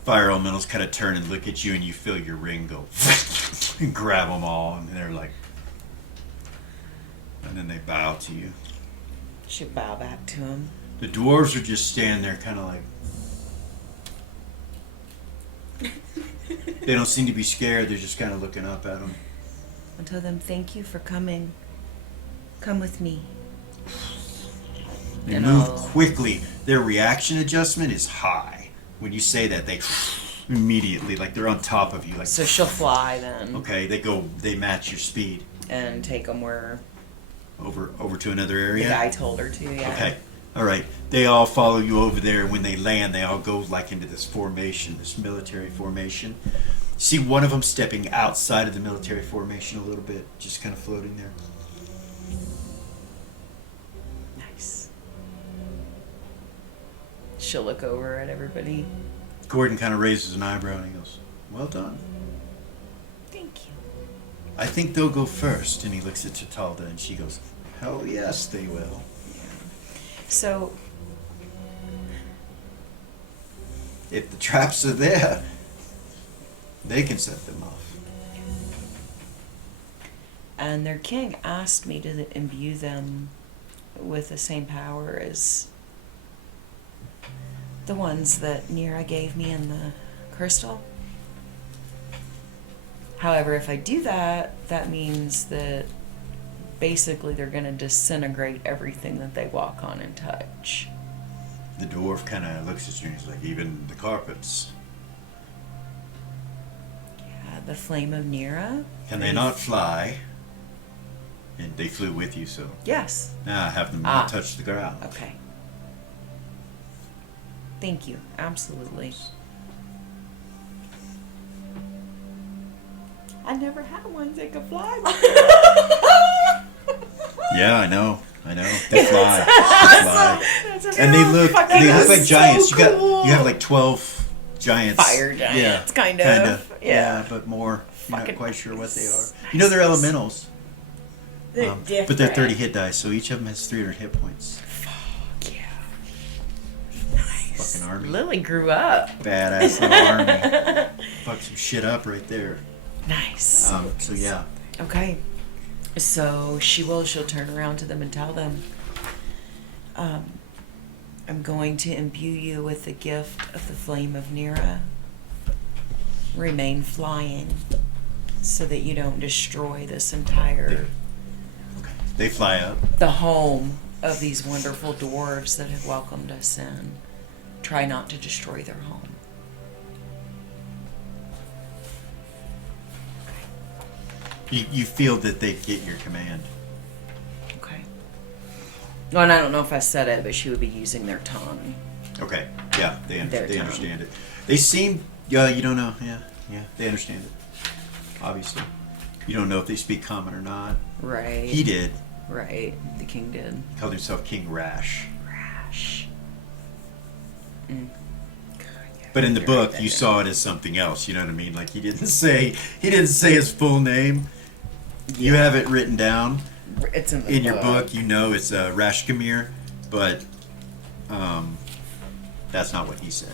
fire elementals kind of turn and look at you, and you feel your ring go and grab them all, and they're like, and then they bow to you. Should bow back to him. The dwarves are just standing there, kind of like. They don't seem to be scared. They're just kind of looking up at him. I'll tell them, thank you for coming. Come with me. They And move I'll- quickly. Their reaction adjustment is high. When you say that, they immediately, like they're on top of you. Like, So she'll fly then. okay, they match your speed. And take them where Over to another the area. guy told her to, yeah. Okay. All right. They all follow you over there. When they land, they all go like into this formation, this military formation. See one of them stepping outside of the military formation a little bit, just kind of floating there. Nice. She'll look over at everybody. Gordon kind of raises an eyebrow and he goes, "Well done. Thank you. I think they'll go first." And he looks at Tatalda and she goes, "Hell yes, they will." So, If the traps are there, they can set them off. and their king asked me to imbue them with the same power as the ones that Nira gave me in the crystal. However, if I do that, that means that basically they're going to disintegrate everything that they walk on and touch. The dwarf kind of looks at you and he's like, "Even the carpets. Yeah, the flame of Nira. Can they not fly?" And they flew with you, so Yes. now have them Ah. not touch the ground. Okay. Thank you. Absolutely. I never had ones that could fly. Yeah, I know. They fly. They fly. And they look like That's giants. so You cool. have like 12 giants. Fire giants, kind of. Yeah, but more. You're not Fucking quite sure what they are. nice. You know they're elementals. They're But they're 30 different. hit dice, so each of them has 300 hit points. Yeah. Nice. Fucking army. Lily grew up. Badass little army. Fuck some shit up right there. Nice. So yeah. Okay. So she'll turn around to them and tell them, I'm going to imbue you with the gift of the flame of Nira. Remain flying so that you don't destroy this entire, They fly up. the home of these wonderful dwarves that have welcomed us in. Try not to destroy their home. You feel that they get your command. Okay. Well, and I don't know if I said it, but she would be using their tongue. Okay. Yeah, they Their tongue. understand it. They seem. Yeah, you don't know. Yeah, they understand it. Obviously, you don't know if they speak common or not. Right. He did. Right. The king did. He called himself King Rash. Rash. Mm. God, yeah, But in the you're book, right you there. saw it as something else. You know what I mean? Like he didn't say his full name. You have it written down It's in the in your book. You know it's Rashkamir, but that's not what he said.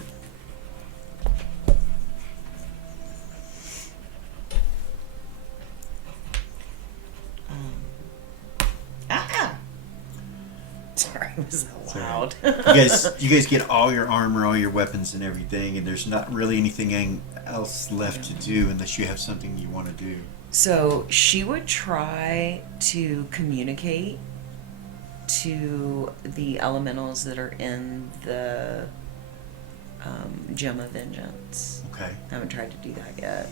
Sorry, it was so loud. You guys get all your armor, all your weapons, and everything, and there's not really anything else left to do unless you have something you want to do. So she would try to communicate to the elementals that are in the Gem of Vengeance. Okay. I haven't tried to do that yet.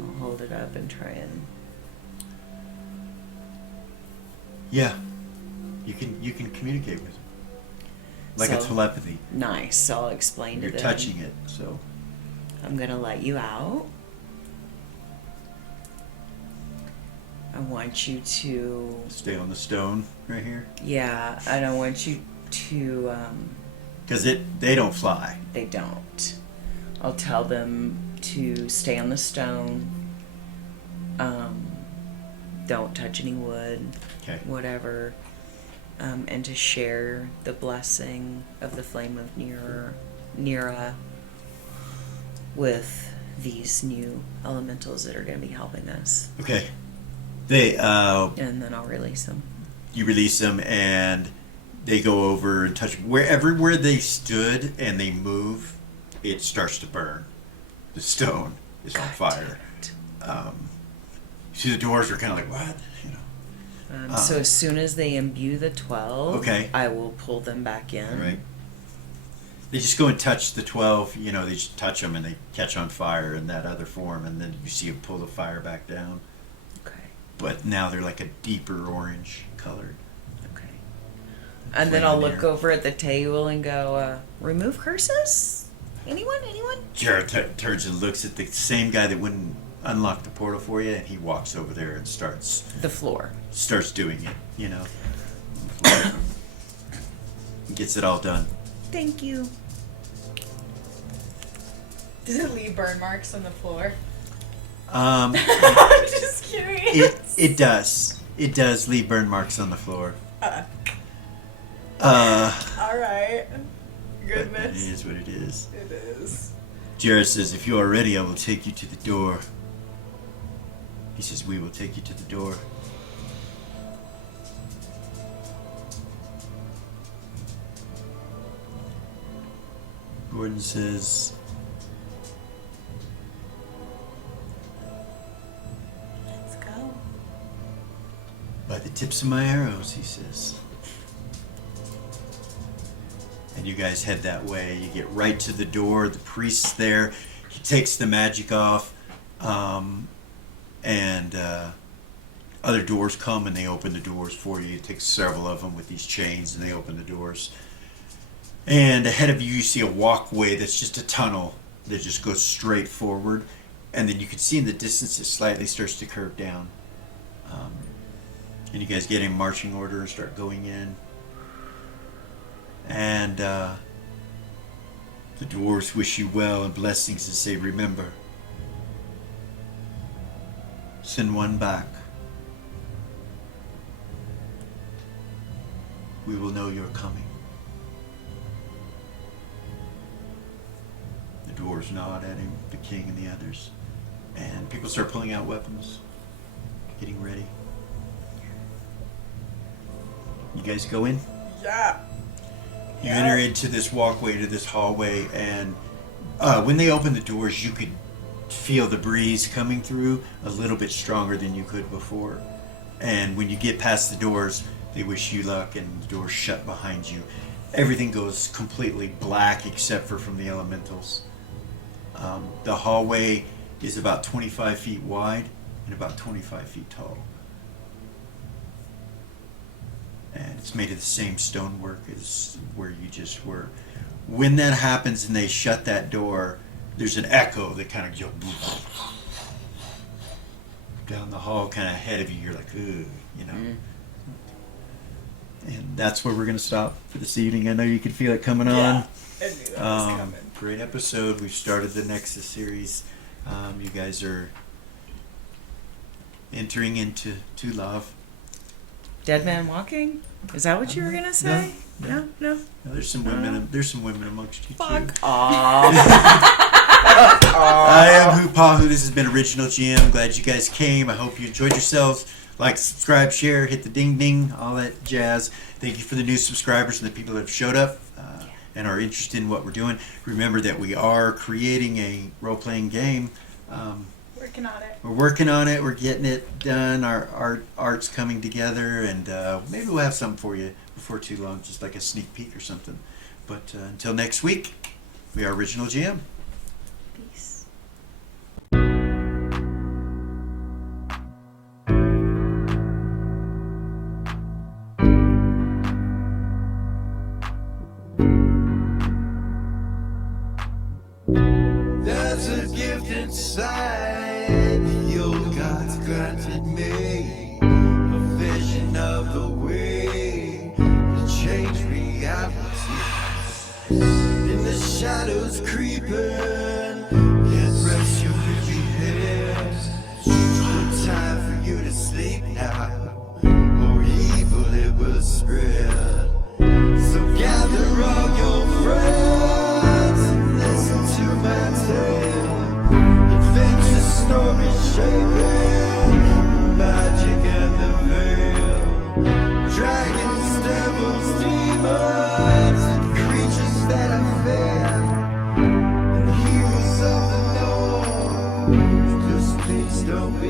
I'll hold it up and try and. Yeah. You can communicate with them. Like a So- telepathy. Nice. So I'll explain to You're them. touching it, so. I'm gonna let you out. I want you to. Stay on the stone right here. Yeah, I don't want you to. Because they don't fly. They don't. I'll tell them to stay on the stone. Don't touch any wood. Okay. Whatever. and to share the blessing of the flame of Nira with these new elementals that are going to be helping us. Okay. They And then I'll release them. you release them and they go over and touch everywhere they stood and they move, it starts to burn. The stone is on fire. See, the doors are kind of like, what? You know. So as soon as they imbue the 12, Okay. I will pull them back in. Right. They just go and touch the 12, you know, they just touch them and they catch on fire in that other form, and then you see them pull the fire back down. Okay. But now they're like a deeper orange colored. Okay. And then I'll look over at the table and go, remove curses? Anyone? Jared turns and looks at the same guy that wouldn't unlock the portal for you, and he walks over there and starts The floor. doing it, you know. Gets it all done. Thank you. Does it leave burn marks on the floor? Um, I'm just curious. it does. It does leave burn marks on the floor. Alright. But it Goodness. is what it is. It is. Jared says, if you are ready, I will take you to the door. He says, we will take you to the door. Gordon says, Let's go. by the tips of my arrows, he says. And you guys head that way. You get right to the door. The priest's there. He takes the magic off. And other doors come and they open the doors for you. It takes several of them with these chains and they open the doors. And ahead of you, you see a walkway that's just a tunnel that just goes straight forward. And then you can see in the distance it slightly starts to curve down. And you guys get in marching order and start going in. And the dwarves wish you well and blessings and say, remember, send one back. We will know you're coming. The dwarves nod at him, the king and the others. And people start pulling out weapons, getting ready. You guys go in? Yeah. You enter into this walkway to this hallway, and when they open the doors, you could feel the breeze coming through a little bit stronger than you could before. And when you get past the doors, they wish you luck, and the doors shut behind you. Everything goes completely black except for from the elementals. The hallway is about 25 feet wide and about 25 feet tall. And it's made of the same stonework as where you just were. When that happens and they shut that door, there's an echo that kind of goes down the hall, kind of ahead of you. You're like, ugh, you know. And that's where we're going to stop for this evening. I know you can feel it coming on. Yeah. I knew that was coming. Great episode. We've started the Nexxus series. You guys are entering into love. Dead man walking? Is that what you were gonna say? No. No, there's some women. There's some women amongst you too. Fuck off. I am Hupahu. This has been Original GM. Glad you guys came. I hope you enjoyed yourselves. Like, subscribe, share, hit the ding ding, all that jazz. Thank you for the new subscribers and the people that have showed up and are interested in what we're doing. Remember that we are creating a role-playing game. Working on it. We're working on it. We're getting it done. Our art's coming together, and maybe we'll have something for you before too long, just like a sneak peek or something. But until next week, we are Original GM. Peace. There's a gift inside the old gods granted me, a vision of the way to change reality. In the shadows creeping.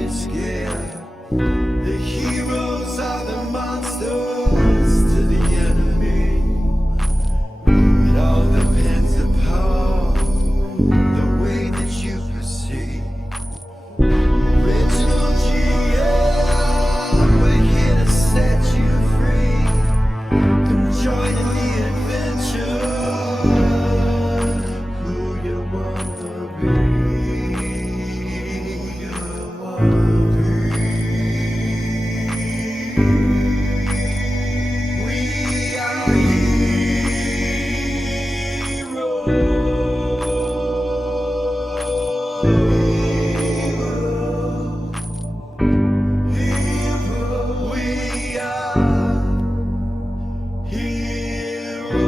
get scared. The heroes are the monsters to the enemy. It all depends upon the way that you proceed. Original GM, we're here to set you free. Come join in the adventure. Who you wanna be? Who you wanna be? We are heroes. We are heroes.